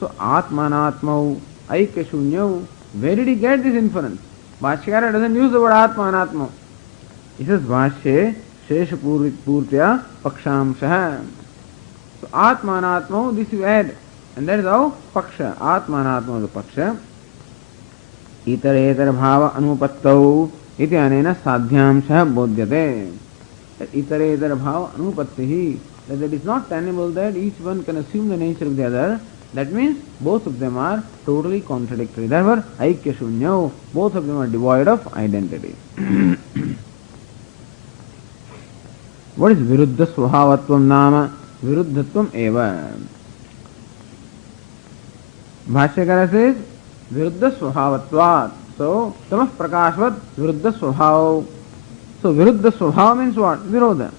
So Atmanatmau, Aikya Shunyau, where did he get this inference? Bhashyakara doesn't use the word Atma Anatma. He says Bhashye Shesha Purtya Pakshamshaha. So Atma Anatma, this you add. And that is how paksha, atma anatma is the paksha. Itare bhava anupattau iti anena sadhyamsha bodhyate. That itare bhava anupattihi, that it is not tenable that each one can assume the nature of the other. That means both of them are totally contradictory. Therefore, aikya shunyau, both of them are devoid of identity. What is viruddha svabhavatvam nama? Viruddhatvam eva. Bhashyakara says viruddha svabhavatvat. So, tamah prakashvat viruddha svabhav. So, viruddha svabhav means what? Virodha.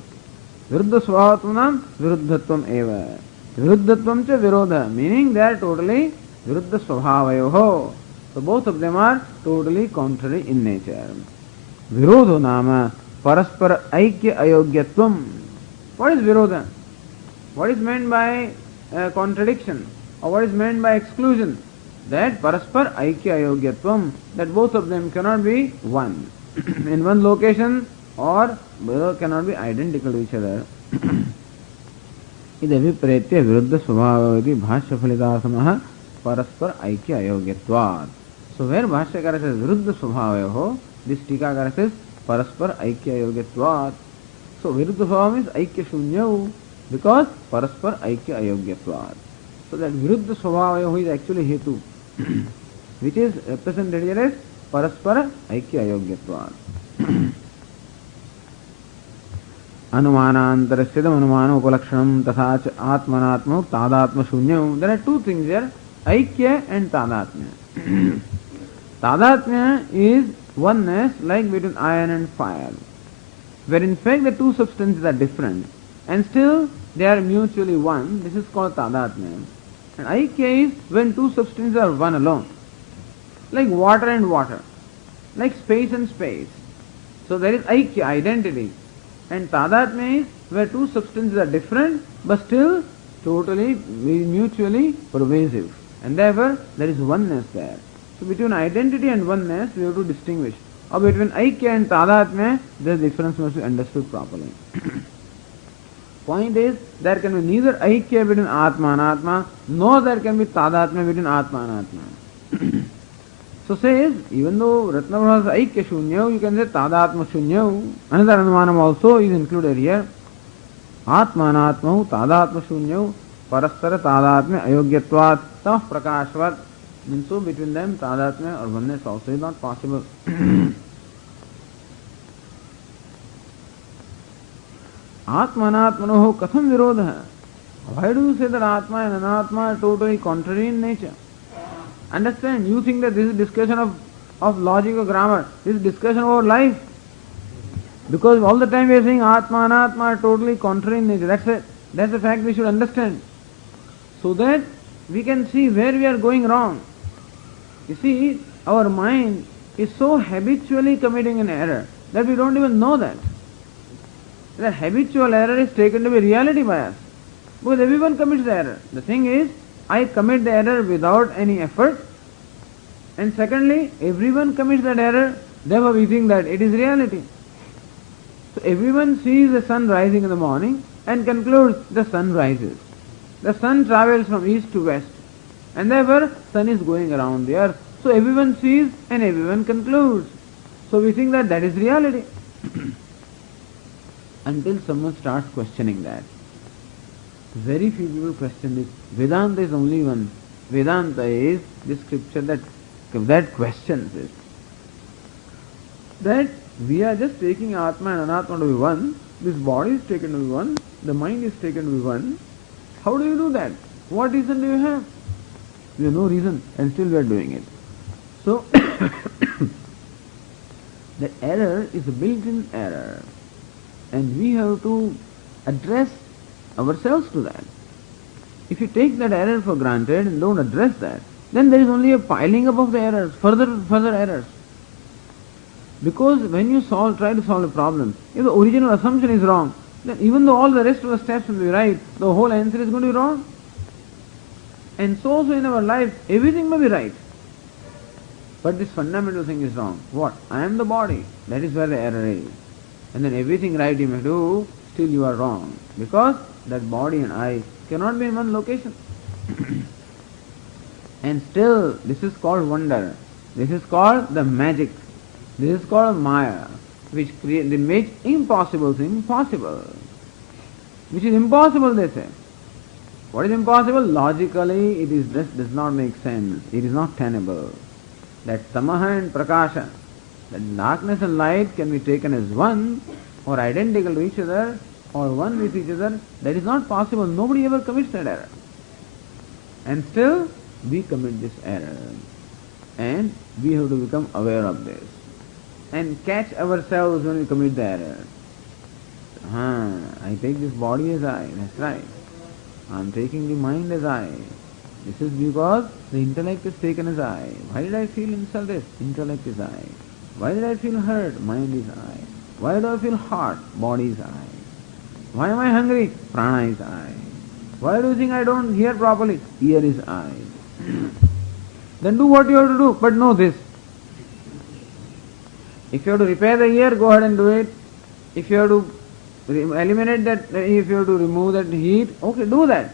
Viruddha svabhavatvam nam viruddhatvam eva. Viruddhatvam cha virodha, meaning they are totally viruddha svabhavayoho. So both of them are totally contrary in nature. Virodho nama paraspara aikya ayogyatvam. What is virodha? What is meant by contradiction? Or what is meant by exclusion? That paraspara aikya ayogyatvam, that both of them cannot be one. In one location or both cannot be identical to each other. इदि अभिप्रेत्य विरुद्ध स्वभाव इति भाष्य फलितार्थमः परस्पर ऐक्य अयोग्यत्वात्. So where भाष्यकार says विरुद्ध स्वभावयोः, this टीकाकार says परस्पर ऐक्य अयोग्यत्वात्. So विरुद्ध स्वभाव means ऐक्य शून्यौ, because परस्पर ऐक्य अयोग्यत्वात्. So that विरुद्ध स्वभावयोः is actually hetu, which is represented here as परस्पर ऐक्य अयोग्यत्वात्. अनुमानांतरस्यदम अनुमान उपलक्षणम तथा च आत्मनात्म तादात्म शून्यम. There are two things here, aikya and tadatmya. Tadatmya is oneness like between iron and fire, where in fact the two substances are different and still they are mutually one. This is called tadatmya. And aikya is when two substances are one alone, like water and water, like space and space. So there is aikya, identity. And tadatmya is where two substances are different but still totally mutually pervasive, and therefore there is oneness there. So between identity and oneness we have to distinguish. Or between aikya and tadatmya, the difference must be understood properly. Point is, there can be neither aikya between atma and atma, nor there can be tadatmya between atma and atma. So says, even though Ratnavara has aikya shunyau, you can say tadatma shunyau. Another anumanam also is included here. Atma anatma tadatma shunyau parastara tadatmya ayogyatvat tamah prakashvat. Means so between them tadatmya or oneness also is not possible. Atma anatmanoho katham virodha. Why do you say that atma and anatma are totally contrary in nature? Understand, you think that this is discussion of logic or grammar. This is discussion about life. Because all the time we are saying atma and anatma are totally contrary in nature. That's it. That's the fact we should understand. So that we can see where we are going wrong. You see, our mind is so habitually committing an error that we don't even know that. That habitual error is taken to be reality by us. Because everyone commits the error. The thing is, I commit the error without any effort, and secondly, everyone commits that error, therefore we think that it is reality. So everyone sees the sun rising in the morning and concludes the sun rises. The sun travels from east to west, and therefore sun is going around the earth. So everyone sees and everyone concludes. So we think that that is reality. Until someone starts questioning that. Very few people question this. Vedanta is only one. Vedanta is the scripture that questions it. That we are just taking Atma and Anatma to be one. This body is taken to be one. The mind is taken to be one. How do you do that? What reason do you have? We have no reason, and still we are doing it. So, the error is a built-in error. And we have to address ourselves to that. If you take that error for granted and don't address that, then there is only a piling up of the errors, further errors. Because when you try to solve a problem, if the original assumption is wrong, then even though all the rest of the steps will be right, the whole answer is going to be wrong. And so also in our life, everything may be right. But this fundamental thing is wrong. What? I am the body. That is where the error is. And then everything right you may do, still you are wrong. Because that body and I cannot be in one location. And still, this is called wonder. This is called the magic. This is called Maya, which makes impossible thing possible. Which is impossible, they say. What is impossible? Logically, it is just does not make sense. It is not tenable. That tamaha and prakasha, that darkness and light can be taken as one, or identical to each other, or one with each other. That is not possible. Nobody ever commits that error. And still, we commit this error. And we have to become aware of this. And catch ourselves when we commit the error. I take this body as I. That's right. I am taking the mind as I. This is because the intellect is taken as I. Why did I feel insulted? Intellect is I. Why did I feel hurt? Mind is I. Why do I feel hot? Body is I. Why am I hungry? Prana is I. Why do you think I don't hear properly? Ear is I. Then do what you have to do, but know this. If you have to repair the ear, go ahead and do it. If you have to eliminate that, if you have to remove that heat, okay, do that.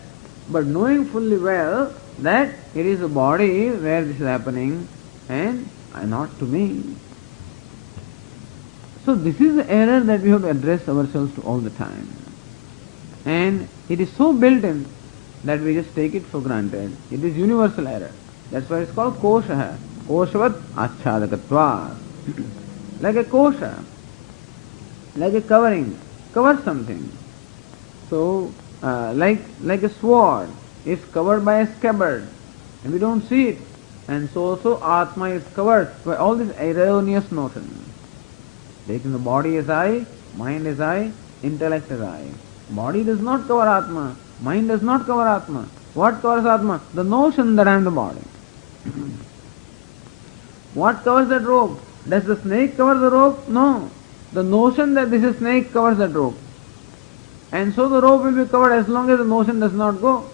But knowing fully well that it is the body where this is happening and not to me. So this is the error that we have to address ourselves to all the time. And it is so built in that we just take it for granted. It is universal error. That's why it's called kosha. Koshavat achadakatva. Like a kosha. Like a covering. Cover something. So, like a sword is covered by a scabbard. And we don't see it. And so also Atma is covered by all these erroneous notions. Taking the body as I, mind as I, intellect as I. Body does not cover Atma. Mind does not cover Atma. What covers Atma? The notion that I am the body. What covers that rope? Does the snake cover the rope? No. The notion that this is snake covers that rope. And so the rope will be covered as long as the notion does not go.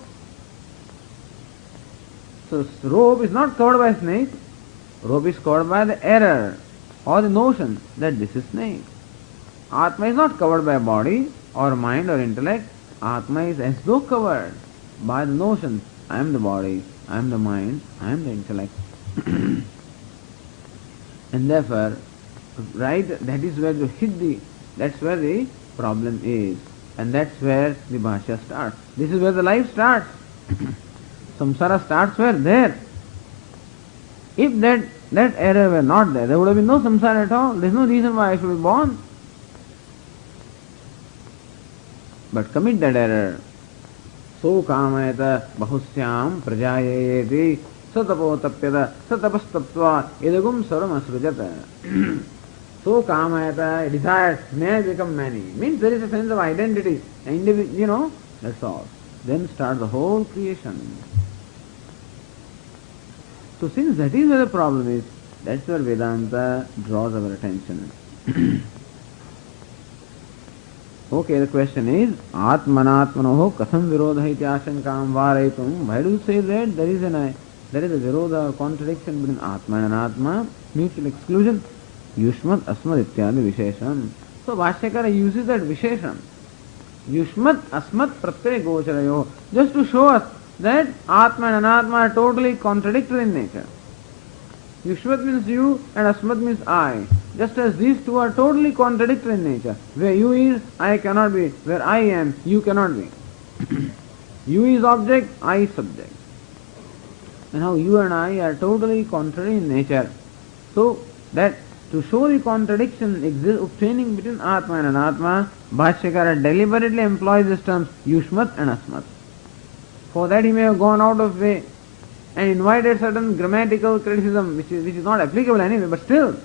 So rope is not covered by snake. Rope is covered by the error or the notion that this is snake. Atma is not covered by body or mind or intellect. Atma is as though covered by the notion, I am the body, I am the mind, I am the intellect. And therefore, right, that is where you hit that's where the problem is. And that's where the bhashya starts. This is where the life starts. Samsara starts where? There. If that error were not there, there would have been no samsara at all. There is no reason why I should be born. But commit that error. So kamayata bahusyam prajayayeti satapo tapyata satapastaptva idagum saram asrujata. So kamayata, desires, may become many. Means there is a sense of identity. That's all. Then starts the whole creation. So since that is where the problem is, that's where Vedanta draws our attention. Okay, the question is, Atmanatmanoho katham virodha iti ashankam varaitum. Why do you say that? There is a virodha or contradiction between Atma and Anatma, mutual exclusion. Yushmat asmat ityadi vishesham. So Bhashyakara uses that vishesham. Yushmat asmat pratyaya gocharayo. Just to show us that Atma and Anatma are totally contradictory in nature. Yushmat means you and asmat means I. Just as these two are totally contradictory in nature. Where you is, I cannot be. Where I am, you cannot be. You is object, I is subject. And how you and I are totally contrary in nature. So that to show the contradiction obtaining between Atma and Anatma, Bhashyakara deliberately employs these terms Yushmat and Asmat. For that he may have gone out of way and invited certain grammatical criticism which is not applicable anyway, but still.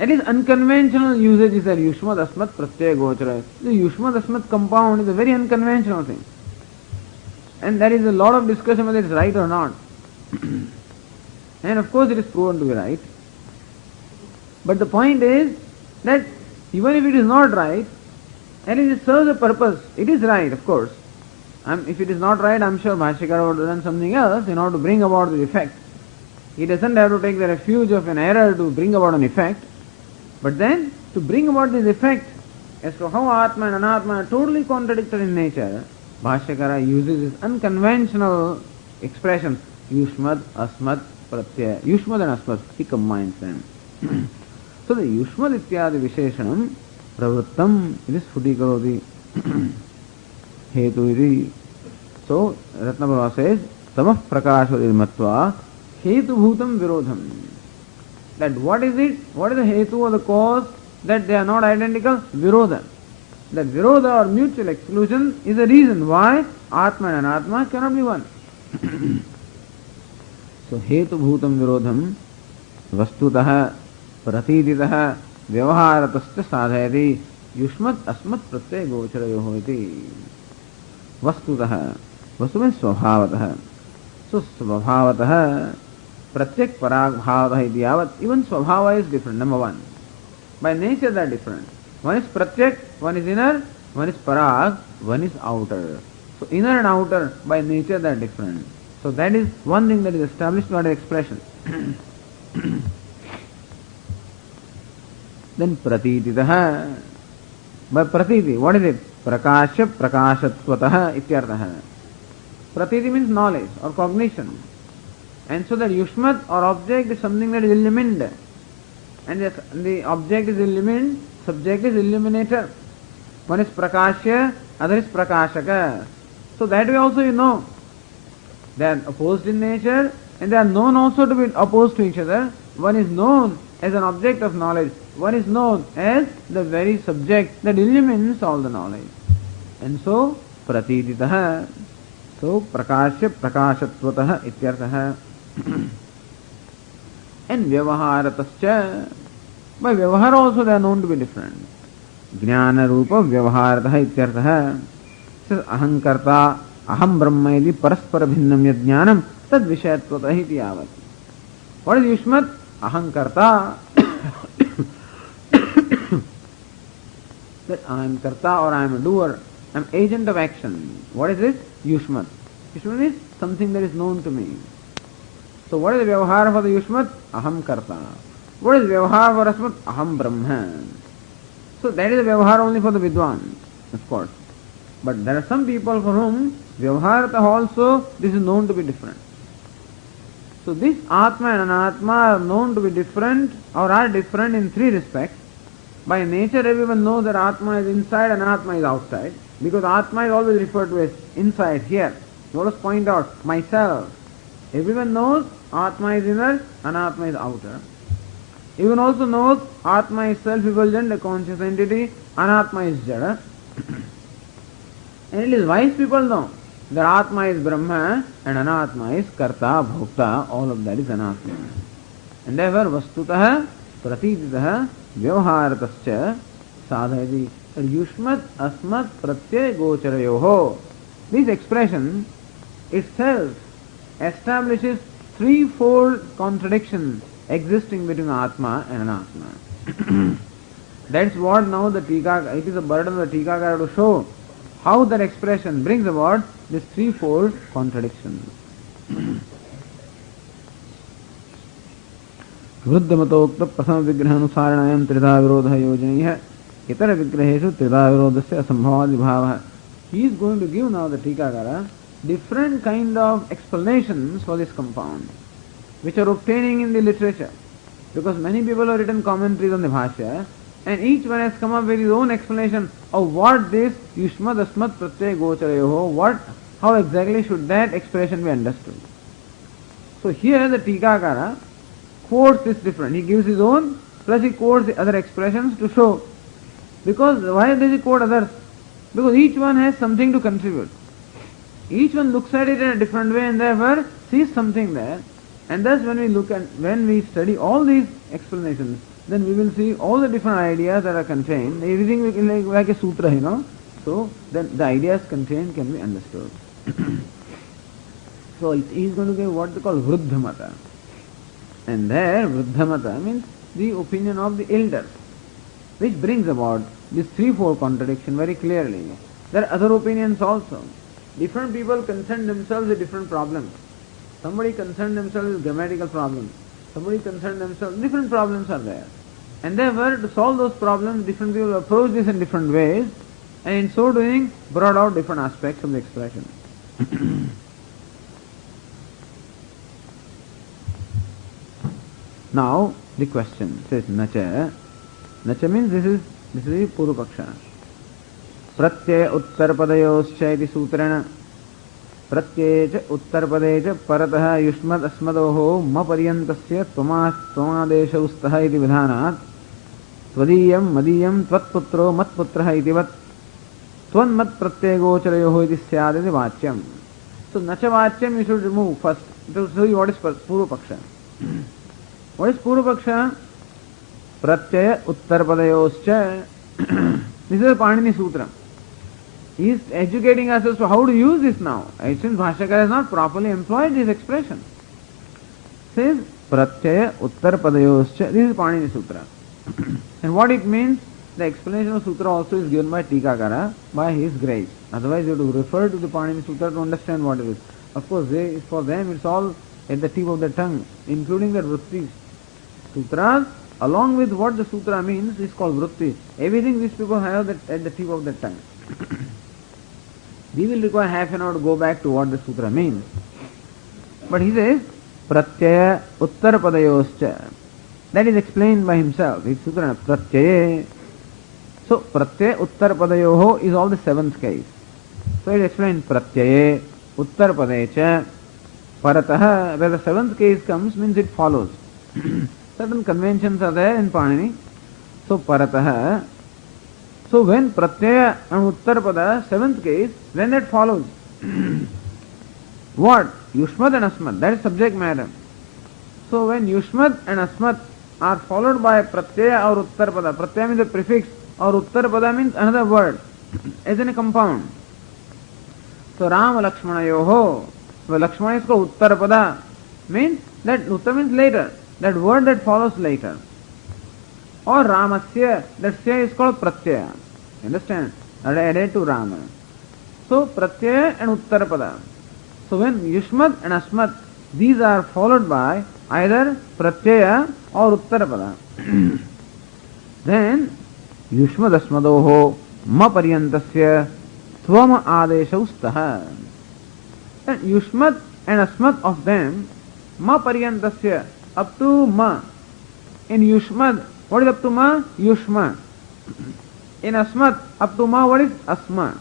At least unconventional usage is that Yushmat Asmat Pratyaya Gochara. The Yushmat Asmat compound is a very unconventional thing. And there is a lot of discussion whether it is right or not. And of course it is proven to be right. But the point is that even if it is not right, at least it serves a purpose. It is right, of course. If it is not right, I am sure Bhashyakara would have done something else in order to bring about the effect. He doesn't have to take the refuge of an error to bring about an effect. But then, to bring about this effect as to how Atma and Anatma are totally contradictory in nature, Bhashyakara uses this unconventional expressions, Yushmad, Asmad, Pratyaya. Yushmad and Asmad, he combines them. So the Yushmad ityadi Visheshanam, Pravrittam, it is Fudikarodi, Hetu iti. So Ratnaprabha says, Tamah Prakashvadi Matva, Hetu Bhutam Virodham. That what is it? What is the Hetu or the cause that they are not identical? Virodha. That Virodha or mutual exclusion is the reason why Atma and Anatma cannot be one. So Hetu Bhutam Virodham Vastutah Pratiditah Vyavaharatascha Sadhayati Yushmat Asmat Pratyaya Gocharayoho iti. Vastutah. Vastu means Svabhavatah. So Svabhavatah Pratyak Parag Bhavatah iti yavat. Even Svabhava is different. Number one. By nature they are different. One is Pratyak, one is inner, one is Parag, one is outer. So inner and outer by nature they are different. So that is one thing that is established by the expression. Then Pratititah. By Pratiti, what is it? Prakasha Prakashatvatah ityartah. Pratiti means knowledge or cognition. And so that Yushmat or object is something that is illumined. And the object is illumined, subject is illuminator. One is Prakashya, other is Prakashaka. So that way also you know. They are opposed in nature and they are known also to be opposed to each other. One is known as an object of knowledge. One is known as the very subject that illumines all the knowledge. And so, Pratititah. So, Prakashya Prakashatvatah ityartah. And Vyavaharatascha. By Vyavahara also they are known to be different. Jnana Rupa Vyavaharatah ityartah. Says Ahankarta Aham Brahma iti Paraspara Bhinnam Yad Jnanam Tad Vishayatvatah iti yavat. What is Yushmat? Ahankarta. That I am Karta or I am a doer. I am agent of action. What is this? Yushmat. Yushmat is something that is known to me. So what is the Vyavahara for the Yushmat? Aham Karta. What is Vyavahara for Asmat? Aham Brahma. So that is the Vyavahara only for the Vidwan, of course. But there are some people for whom Vyavaharata also this is known to be different. So this Atma and Anatma are known to be different or are different in three respects. By nature everyone knows that Atma is inside and Anatma is outside. Because Atma is always referred to as inside here. You always point out myself. Everyone knows Atma is inner, Anatma is outer. Everyone also knows Atma is self-effulgent, a conscious entity, Anatma is Jada. And it is wise people know that Atma is Brahma and Anatma is Karta, Bhokta, all of that is Anatma. And therefore, Vastutah, Pratititah, Vyavaharatascha, Sadhayati, Yushmat, Asmat, Pratyaya, Gocharayoho. This expression itself establishes threefold contradiction existing between Atma and Anatma. That's what now the Tikakara, it is a burden of the Tikakara to show how that expression brings about this threefold contradiction. Vruddhamatokta prasama vigrahanusaranayam trida virodha yojaniyah itara vigraheshu trida virodhasya asambhavadi bhavaha. He is going to give now the Tikakara different kind of explanations for this compound, which are obtaining in the literature. Because many people have written commentaries on the Bhashya, and each one has come up with his own explanation of what this Yushmad Asmat Pratyaya Gocharayoho, how exactly should that expression be understood. So here the Tikakara quotes this different. He gives his own, plus he quotes the other expressions to show. Because why does he quote others? Because each one has something to contribute. Each one looks at it in a different way and therefore sees something there. And thus when we study all these explanations, then we will see all the different ideas that are contained. Everything like a sūtra, So then the ideas contained can be understood. So he is going to give what they call Vruddhamata. And there Vruddhamata means the opinion of the elders, which brings about this threefold contradiction very clearly. There are other opinions also. Different people concern themselves with different problems. Somebody concerned themselves with grammatical problems. Somebody concerned themselves, different problems are there. And therefore, to solve those problems, different people approach this in different ways, and in so doing, brought out different aspects of the expression. Now the question says nacha. Nacha means this is the Purva Paksha. Pratyaya uttarpadayoscha iti sutrena. Pratyaya uttarpadecha parataha yushmad asmadoho ma paryantasya tvamadeshaustah iti vidhanat. Tvadiyam madiyam tvatputro matputraha iti vat. Tvanmat pratyagocarayoho iti syad iti vachyam. So nacha vachyam you should remove first. To show you what is Purva Paksha. What is Purva Paksha? Pratyaya uttarpadayoscha. This is a Panini Sutra. He is educating us as to how to use this now. Since Bhashyakara has not properly employed this expression. Says Pratyaya uttarpadayoscha. This is Panini Sutra. And what it means, the explanation of Sutra also is given by Tikakara by his grace. Otherwise you have to refer to the Panini Sutra to understand what it is. Of course, for them it's all at the tip of the tongue, including the vrittis. Sutras, along with what the sutra means, is called vritti. Everything these people have at the tip of the tongue. We will require half an hour to go back to what the sutra means. But he says, pratyaya uttarpadayoscha. That is explained by himself. It's sutra, pratyaya. So, pratyaya uttarpadayoho is all the seventh case. So it explains pratyaya uttarpadecha parataha. Where the seventh case comes means it follows. Certain conventions are there in Panini. So parataha. So when pratyaya and uttarpada, seventh case, then that follows. What? Yushmad and asmad. That is subject matter. So when yushmad and asmad are followed by pratyaya or uttarpada, pratyaya means a prefix or uttarpada means another word, as in a compound. So Rama Lakshmana yoho. So Lakshmana is called uttarpada. Means that uttar means later. That word that follows later. Or Ramasya, that sya is called pratyaya. Understand? That added to Rama. So pratyaya and uttarpada. So when yushmad and asmad, these are followed by either pratyaya or uttarpada. Then yushmad asmadoho ma paryantasya tvam adeshaustah. Then yushmad and asmad of them ma paryantasya, up to ma. In yushmad, what is up to ma? Yushma. In asmad, up to ma, what is asma?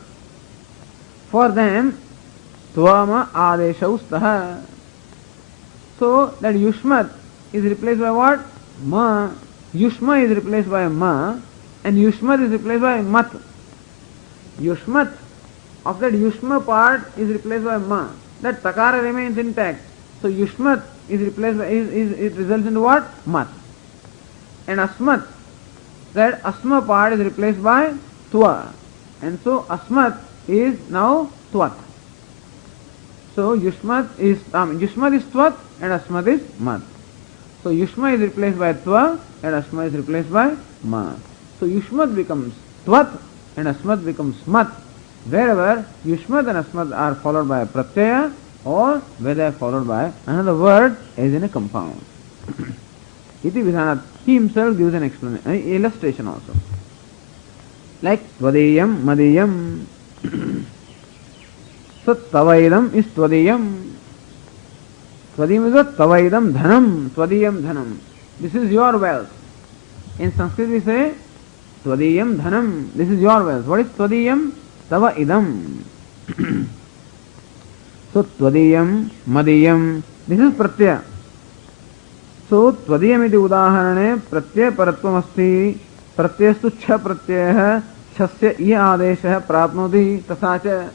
For them, tvama adeshaustah. So that yushmad is replaced by what? Ma. Yushma is replaced by ma, and yushmad is replaced by mat. Yushmat of that yushma part is replaced by ma. That takara remains intact. So yushmat is replaced by, it results into what? Mat. And asmat, that asma part is replaced by twa. And so asmat is now twat. So yushmat is twat and asmat is mat. So yushma is replaced by twa and asma is replaced by ma. So yushmat becomes twat and asmat becomes mat. Wherever yushmat and asmat are followed by a pratyaya, or where they are followed by another word as in a compound. Iti vidhanat. He himself gives an explanation, an illustration also. Like tvadiyam, madiyam. So tavaidam is tvadiyam. Tvadiyam is what? Tavaidam dhanam. Tvadiyam dhanam. This is your wealth. In Sanskrit we say tvadiyam dhanam. This is your wealth. What is tvadiyam? Tava idam. So tvadiyam, madiyam. This is pratyaya. So tvadiyam iti udaharane pratyaya paratvam asti. Pratyastu cha pratyaya chasya iya adesha prapnoti tasacha.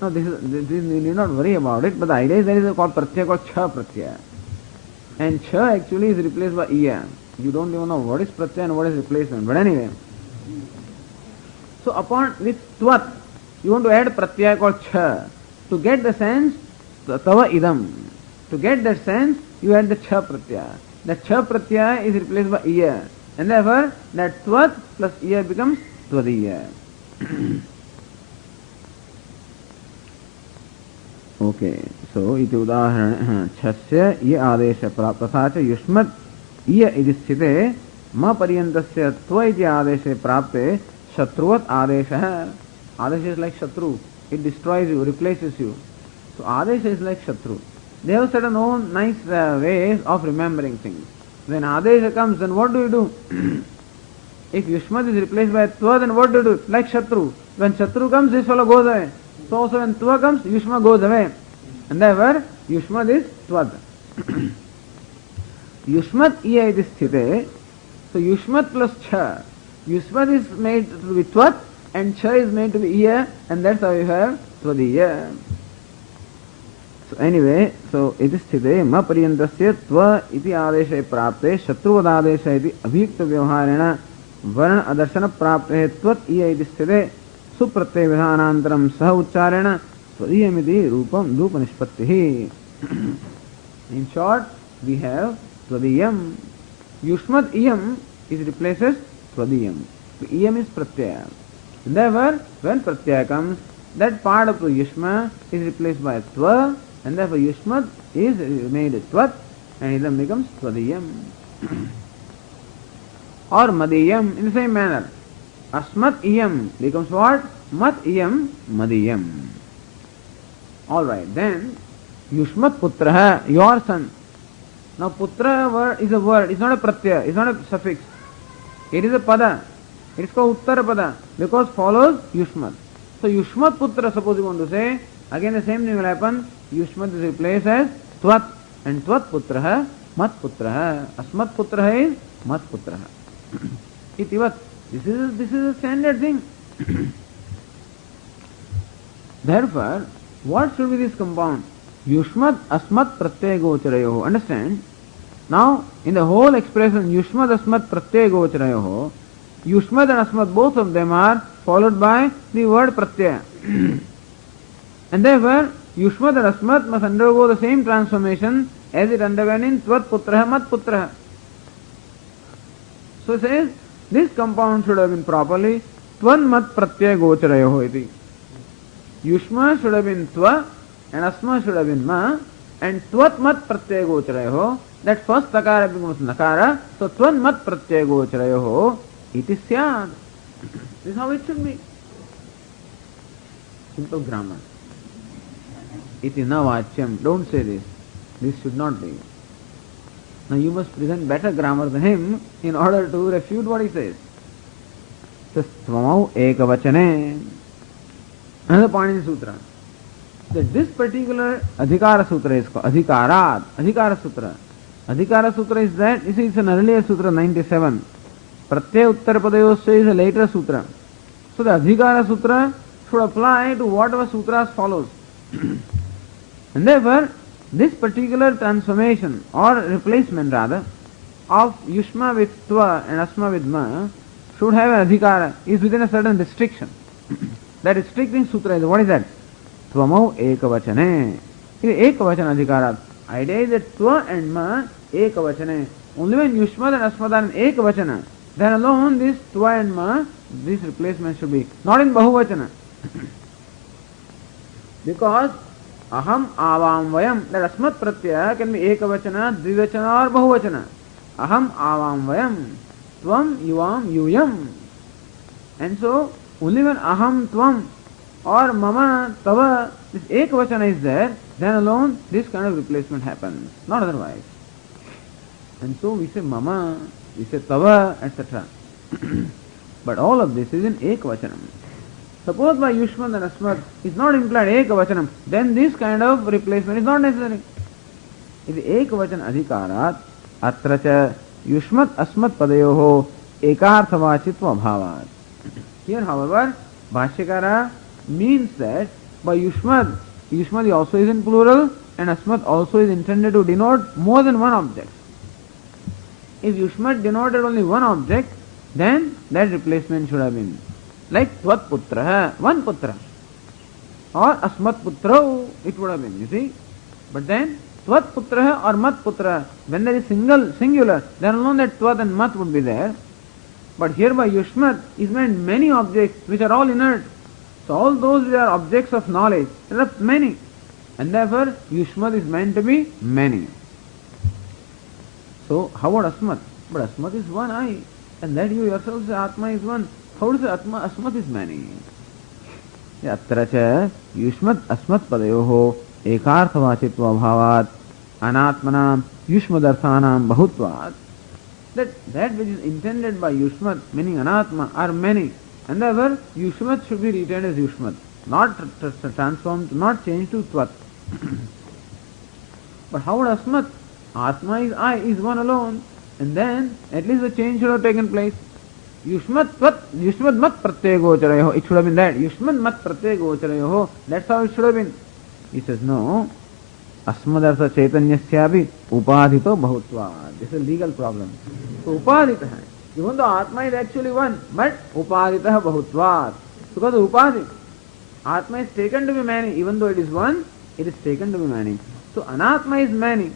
No, this you need not worry about it, but the idea is there is a called pratyaya called cha pratyaya. And cha actually is replaced by iya. You don't even know what is pratyaya and what is replacement. But anyway. So upon with tvat, you want to add pratyaya called cha. To get the sense, tava idam. To get that sense, you add the cha pratyaya. The cha pratyaya is replaced by iya. And therefore, that tvat plus iya becomes tvadiya. Okay, so iti udaharana chasya iya adesha praptasacha yushmat iya iti sthite ma paryantasya tva iti adesha prapte shatruvat adesha. Adesha is like shatru. It destroys you, replaces you. So adesha is like shatru. They have certain own nice ways of remembering things. When Adesha comes, then what do? If Yushmat is replaced by Tva, then what do? Like Shatru. When Shatru comes, this fellow goes away. So also when Tva comes, Yushma goes away. And therefore, Yushmat is Tvad. Yushmat iya iti sthite. So Yushmat plus Cha. Yushmat is made to be Tvat and Cha is made to be iya, and that's how you have Tvadiya. So anyway, so iti sthite ma pariyantasya Tva iti adeshe prapte Shatruvad adesha iti abhikta vyavharena वर्ण अदर्शन प्राप्त है त्वत् इति स्थिते सुप्रत्यय विधानांतरम सह उच्चारेण त्वदीयमिति रूपम रूप निष्पत्तिः. In short, we have त्वदीयम. Yushmat iyam is replaces त्वदीयम. Iyam is pratyaya. Therefore, when pratyaya comes, that part of the yushma is replaced by tva, and therefore yushmat is made tvat, and it then becomes त्वदीयम. Or madiyam in the same manner. Asmat iyam becomes what? Mat iyam madiyam. Alright, then Yushmat putraha, your son. Now putra word is a word, it's not a pratyaya, it's not a suffix. It is a pada. It is called uttara pada because follows Yushmat. So Yushmat putra, suppose you want to say, again the same thing will happen. Yushmat is replaced as tvat, and tvat putraha, mat putraha. Asmat putraha is mat putraha. Itivat. This is a standard thing. Therefore, what should be this compound? Yushmat asmat pratyaya gocharayoho. Understand? Now, in the whole expression Yushmat asmat pratyaya gocharayoho, Yushmat and asmat, both of them are followed by the word pratyaya. And therefore, Yushmat and asmat must undergo the same transformation as it underwent in tvat putraha mat putraha. So it says, this compound should have been properly tvan mat pratyaya gocharayoho iti. Yushma should have been tva and asma should have been ma, and tvat mat pratyaya gocharayoho, that first takara becomes nakara, so tvan mat pratyaya gocharayoho iti syad. This is how it should be. Simple grammar. Iti na vachyam. Don't say this. This should not be. Now you must present better grammar than him in order to refute what he says. So tvamau ekavachane. Another point in the sutra. That this particular adhikara sutra is called adhikarat. Adhikara sutra. Adhikara sutra is that, you see, it's an earlier sutra, 97. Pratyaya uttara padayosya is a later sutra. So the adhikara sutra should apply to whatever sutras follows. And therefore, this particular transformation or replacement rather of Yushma with Tva and Asma with Ma should have an adhikara, is within a certain restriction. That restricting sutra is, what is that? Tvamau ekavachane. It is ekavachana adhikara. Idea is that Tva and Ma ekavachane. Only when Yushma and Asma are in ekavachana, then alone this Tva and Ma, this replacement should be not in bahuvachana. Because aham avam vayam, that asmat pratyaya can be ekavachana, dvivachana or bahuvachana. Aham avam vayam, tvam yuvam yuyam. And so, only when aham tvam or mama tava, this ekavachana is there, then alone this kind of replacement happens, not otherwise. And so we say mama, we say tava, etc. But all of this is in ekavachanam. Suppose by Yushmat and Asmat is not implied ekavachanam, then this kind of replacement is not necessary. If ekavachan adhikarat, atracha Yushmat Asmat padayoho ekarthavachitva bhavat. Here, however, Bhashyakara means that by Yushmat, Yushmat also is in plural and Asmat also is intended to denote more than one object. If Yushmat denoted only one object, then that replacement should have been like Tvat Putra, one Putra. Or Asmat Putra, it would have been, you see. But then Tvat Putra or Mat Putra, when there is singular, then alone that Tvat and Mat would be there. But here by Yushmat is meant many objects which are all inert. So all those which are objects of knowledge, there are many. And therefore Yushmat is meant to be many. So how about Asmat? But Asmat is one I. And that you yourself say Atma is one. How does Asmat is many? Atracha Yushmat Asmat padayoho एकार्थवाचित्व अभावात् अनात्मनाम युष्मदर्थानाम बहुत्वात्. That which is intended by Yushmat, meaning Anatma, are many. And therefore, Yushmat should be retained as Yushmat, not transformed, not changed to Tvat. But how would Asmat? Atma is I, is one alone. And then, at least the change should have taken place. Yushmat Tvat, Yushmat Mat Pratyaya Gocharayoho. It should have been that. Yushmat Mat Pratyaya Gocharayoho. That's how it should have been. He says, no. Asmadartha Chaitanyasyapi Upadhito Bahutva. This is a legal problem. So Upadhita hai. Even though Atma is actually one, but Upadhita Bahutva. Because of Upadhi, Atma is taken to be many. Even though it is one, it is taken to be many. So Anatma is many.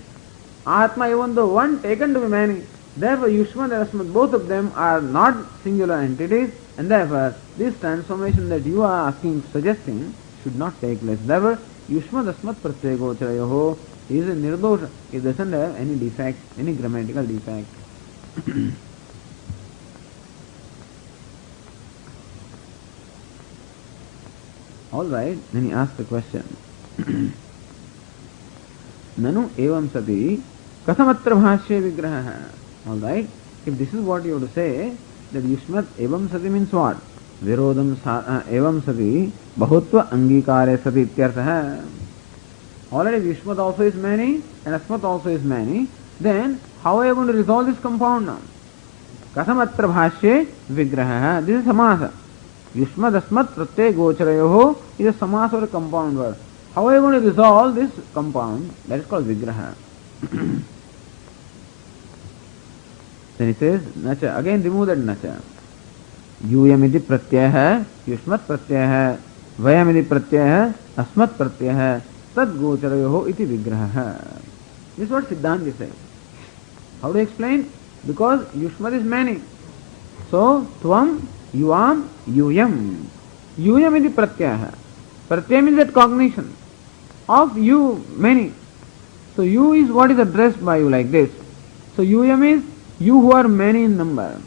Atma, even though one, taken to be many. Therefore, Yushmat and Asmat, both of them are not singular entities, and therefore, this transformation that you are asking, suggesting, should not take place. Therefore, Yushmat Asmat Pratyaya Gocharayoho is a nirdosha. It doesn't have any defect, any grammatical defect. Alright, then he asked the question. Nanu evam sati kasamatra bhashya vigraha. Alright, if this is what you have to say, that Yushmat evam sati means what? Virodam evam sati bahutva angikare sati ityartha. Already Yushmat also is many and Asmat also is many. Then how are you going to resolve this compound now? Kasamatra bhashya vigraha. This is samasa. Yushmat Asmat Pratyaya Gocharayoho is a samasa or a compound word. How are you going to resolve this compound? That is called vigraha. Then he says, nacha. Again remove that nacha. Yuyamidi pratyaya hai, Yushmat pratyaya hai, Vayamidi pratyaya hai, Asmat pratyaya hai, Tad Gocharayoho iti vigraha. This is what Siddhanta says. How to explain? Because Yushmat is many. So, Tvam, Yuam, Yuyam. Yuyam iti pratyaya hai. Pratyaya means that cognition of you, many. So, you is what is addressed by you like this. So, Yuyam is you who are many in number.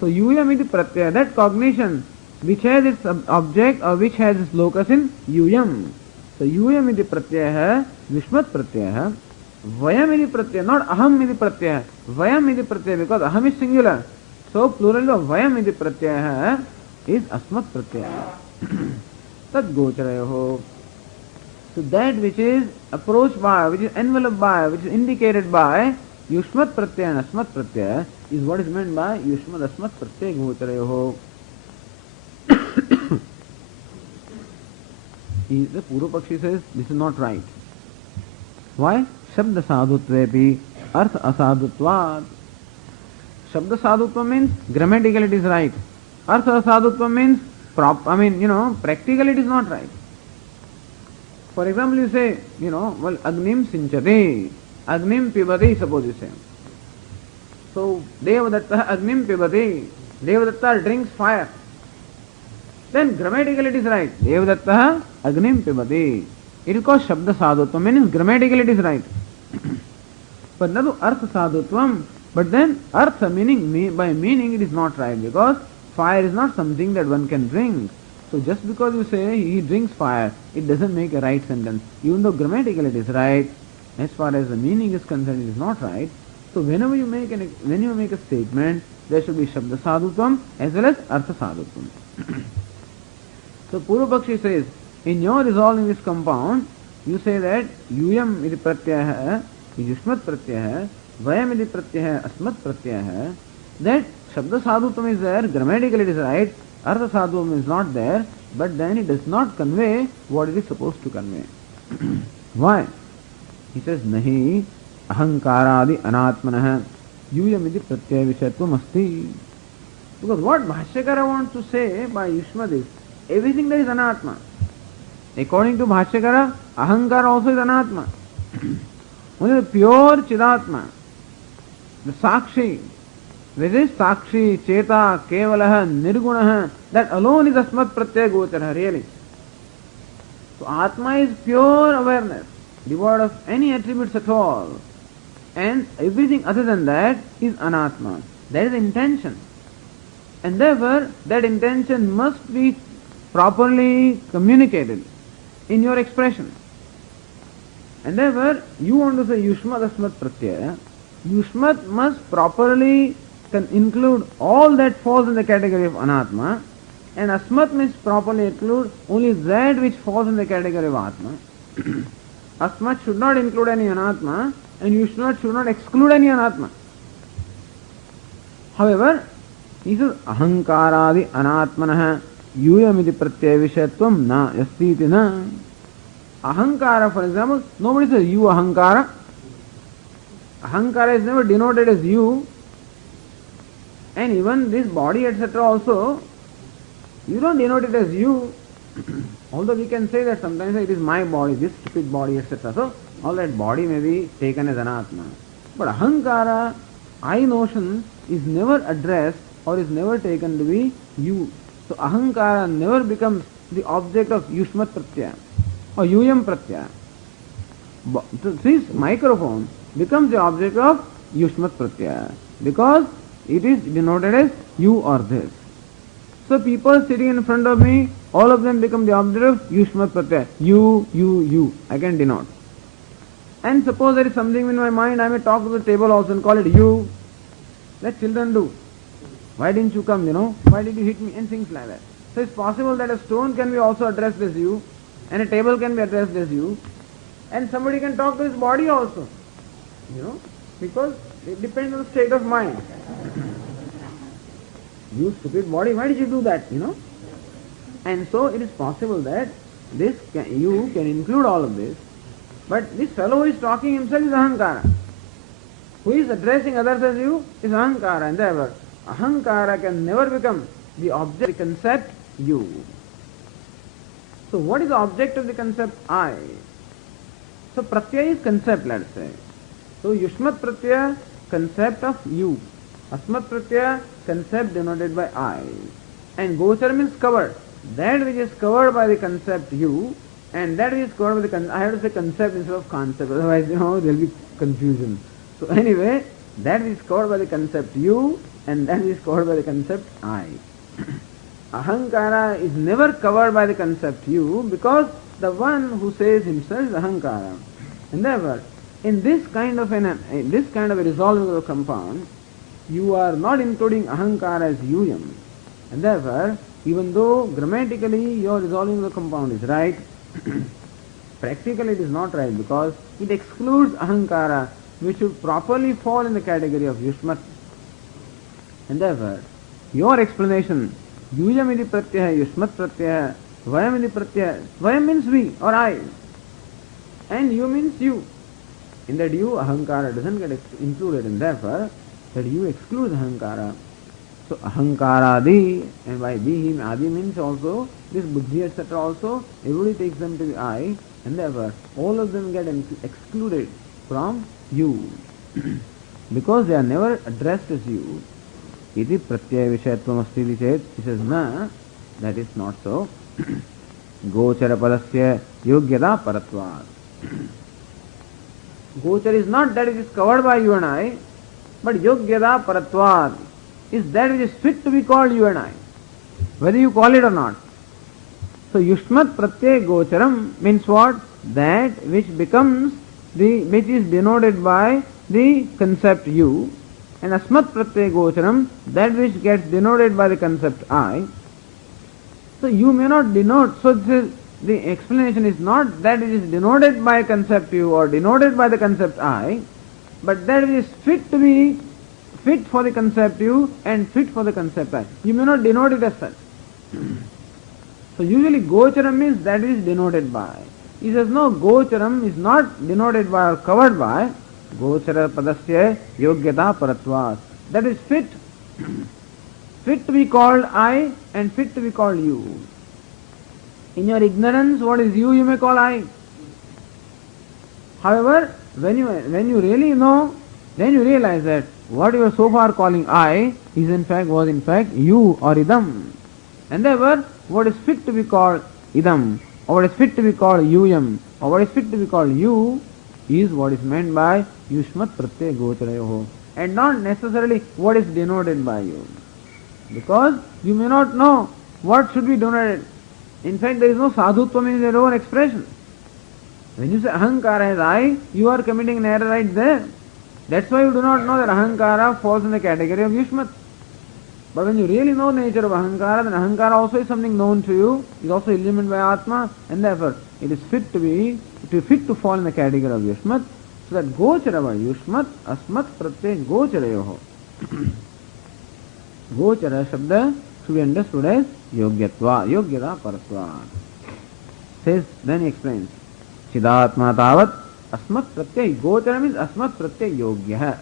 So, Yuyam iti pratyaya, that cognition which has its object or which has its locus in Yuyam. So, Yuyam iti pratyaya hai, Yushmat pratyaya hai. Vayam iti pratyaya, not Aham iti pratyaya. Vayam iti pratyaya, because Aham is singular. So, plural of Vayam iti pratyaya hai is Asmat pratyaya. Tad Gocharayoho. So that which is approached by, which is enveloped by, which is indicated by Yushmat Pratyaya and Asmat Pratyaya is what is meant by Yushmat Asmat Pratyaya Gocharayoho. The Purupakshi says this is not right. Why? Shabda Sadhutvepi Arth Asadhutvat. Shabda Sadhutva means grammatically it is right. Arth Asadhutva means practically it is not right. For example, you say, well, Agnim Sinchate, Agnim Pibati, suppose you say. So, Devadatta Agnim Pibati, Devadatta drinks fire. Then grammatically it is right. Devadatta Agnim Pibati. It is called Shabda Sadhutvam, means grammatically it is right. But Nadu Artha Sadhutvam, but then Artha meaning, by meaning it is not right, because fire is not something that one can drink. So just because you say he drinks fire, it doesn't make a right sentence. Even though grammatically it is right, as far as the meaning is concerned, it is not right. So whenever you make a statement, there should be Shabda Sadhutvam as well as Artha Sadhutvam. So Purupakshi says, in your resolving this compound, you say that Yuyam iti pratyaya hai, Yushmat pratyaya hai, Vayam iti pratyaya hai, Asmat pratyaya hai, that Shabda Sadhutvam is there, grammatically it is right, Artha Sadhutvam is not there, but then it does not convey what it is supposed to convey. Why? He says, Nahi ahankaradi anatmanah yuyamiti pratyaya vishayatvam asti. Because what Bhashyakara wants to say by Yushmat is, everything that is anatma. According to Bhashyakara, ahankara also is anatma. Only the pure chidatma, the sakshi, which is sakshi, cheta, kevalaha, nirgunaha, that alone is asmat pratyaya gochara, really. So atma is pure awareness, devoid of any attributes at all. And everything other than that is anatma. That is intention. And therefore, that intention must be properly communicated in your expression. And therefore, you want to say Yushmat Asmat Pratyaya. Yushmat must properly include all that falls in the category of Anatma, and Asmat must properly include only that which falls in the category of Atma. Asmat should not include any Anatma, and Yushmat should not exclude any Anatma. However, he says Ahankaradi Anatmanah Yuyamiti Pratyaya Vishayatvam na Yastiti na. Ahankara, for example, nobody says you Ahankara. Ahankara is never denoted as you. And even this body, etc. also, you don't denote it as you. Although we can say that sometimes it is my body, this stupid body, etc. So, all that body may be taken as anatma. But ahankara, I notion, is never addressed or is never taken to be you. So, ahankara never becomes the object of yushmat pratyaya or yuyam pratyaya. This microphone becomes the object of yushmat pratyaya because it is denoted as you or this. So people sitting in front of me, all of them become the object of yushmat pratyaya. You. I can denote. And suppose there is something in my mind, I may talk to the table also and call it you. Let children do. Why didn't you come, Why did you hit me? And things like that. So it's possible that a stone can be also addressed as you, and a table can be addressed as you, and somebody can talk to his body also. Because it depends on the state of mind. You stupid body, why did you do that, And so it is possible that you can include all of this, but this fellow who is talking himself is ahankara. Who is addressing others as you is ahankara, and therefore ahankara can never become the object of the concept you. So what is the object of the concept I? So pratyaya is concept, let's say. So yushmat pratyaya, concept of you. Asmat pratyaya, concept denoted by I. And gochara means covered. That which is covered by the concept you, and that which is covered by the concept, I have to say concept instead of concept, otherwise there will be confusion. So anyway, that which is covered by the concept you, and that which is covered by the concept I. Ahankara is never covered by the concept you, because the one who says himself is ahankara. And therefore, in this kind of a resolving of a compound, you are not including ahankara as yuyam. And therefore, even though grammatically your resolving of the compound is right, practically it is not right because it excludes ahankara, which should properly fall in the category of yushmat. And therefore, your explanation, yuyam iti pratyaya, yushmat pratyaya, vayam iti pratyaya, vayam means we or I, and you means you. In that you, ahankara doesn't get included, and therefore that you excludes ahankara. So ahankaradi, and by being adi means also this buddhi etc. also, everybody takes them to be I, and therefore all of them get excluded from you because they are never addressed as you. Iti pratyaya vishayatvam asti iti chet, he says na, that is not so. Gochara palasya yogyada paratvat. Gochar is not that it is covered by you and I, but yogyada paratvat is that which is fit to be called you and I, whether you call it or not. So yushmat pratyaya gocharam means what? That which becomes which is denoted by the concept you, and asmat pratyaya gocharam, that which gets denoted by the concept I. So you may not denote, so the explanation is not that it is denoted by concept you or denoted by the concept I, but that it is fit to be fit for the concept you and fit for the concept I. You may not denote it as such. So usually gocharam means that is denoted by. He says no, gocharam is not denoted by or covered by. Gochara padasya yogyata paratvat. That is fit. Fit to be called I and fit to be called you. In your ignorance, what is you may call I. However, when you really know, then you realize that what you are so far calling I was in fact you or idam. And therefore, what is fit to be called idam, or what is fit to be called yuyam, or what is fit to be called you, is what is meant by yushmat pratyaya gocharayoho, and not necessarily what is denoted by you. Because you may not know what should be denoted. In fact, there is no sadhutvam in their own expression. When you say ahankara is I, you are committing an error right there. That's why you do not know that ahankara falls in the category of yushmat. But when you really know the nature of ahankara, then ahankara also is something known to you, is also illuminated by Atma, and therefore it is fit to fall in the category of yushmat. So that gochara yushmat, asmat pratyay gocharayoho. Gochara shabda should be understood as yogyatva, yogyata paratva. Says, then he explains, Chidatma tavat asmat pratyay gochara means asmat pratyay yogya.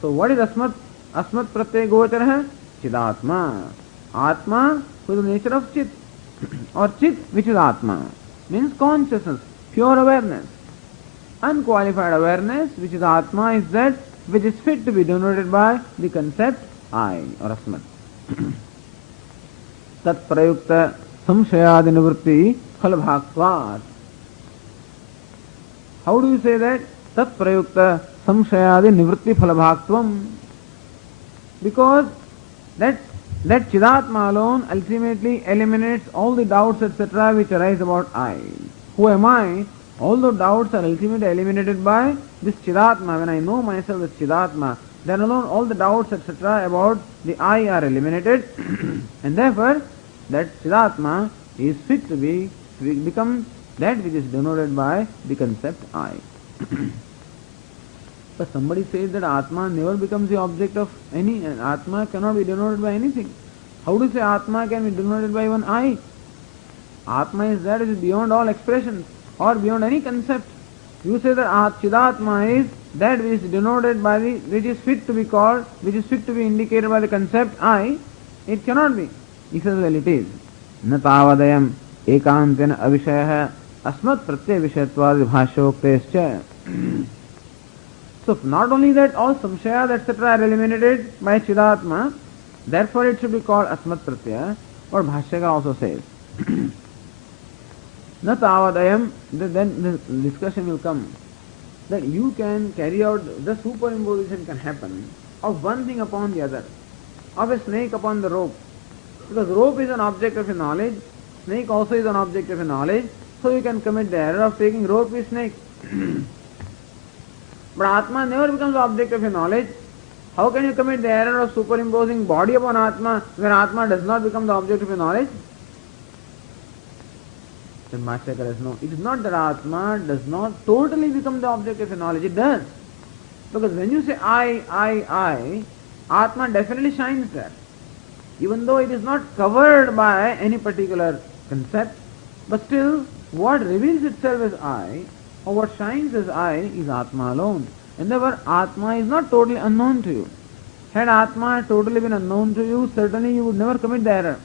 So what is asmat pratyay gochara? Chidatma. Atma, who is the nature of chit, or chit which is Atma, means consciousness, pure awareness. Unqualified awareness, which is Atma, is that which is fit to be denoted by the concept I or asmat. Tat prayukta samshayadi nivritti phalabhaktvat. How do you say that? Tat prayukta samshayadi nivritti phalabhaktvam. Because that Chidatma alone ultimately eliminates all the doubts, etc., which arise about I. Who am I? All those doubts are ultimately eliminated by this Chidatma. When I know myself as Chidatma, then alone all the doubts, etc., about the I are eliminated, and therefore that Chidatma is fit to become that which is denoted by the concept I. But somebody says that Atma never becomes the object of any, and Atma cannot be denoted by anything. How do you say Atma can be denoted by one I? Atma is that which is beyond all expressions or beyond any concept. You say that Chidatma is that which is denoted by which is fit to be called, which is fit to be indicated by the concept I. It cannot be. He says, well, it is. Na tavadayam ekantena avishayah asmat pratyay vishayatvad vibhashoktescha. So not only that, all samshayas, etc. are eliminated by Chidatma, therefore it should be called asmat pratyaya. What Bhashyakara also says. Na tavadayam, then the discussion will come that you can carry out, the superimposition can happen of one thing upon the other, of a snake upon the rope. Because rope is an object of your knowledge, snake also is an object of your knowledge, so you can commit the error of taking rope with snake. But Atma never becomes the object of your knowledge. How can you commit the error of superimposing body upon Atma when Atma does not become the object of your knowledge? Then Bhashyakara says, no, it is not that Atma does not totally become the object of your knowledge, it does. Because when you say I, Atma definitely shines there. Even though it is not covered by any particular concept, but still what reveals itself as I, or what shines as I, is Atma alone. And therefore Atma is not totally unknown to you. Had Atma totally been unknown to you, certainly you would never commit the error.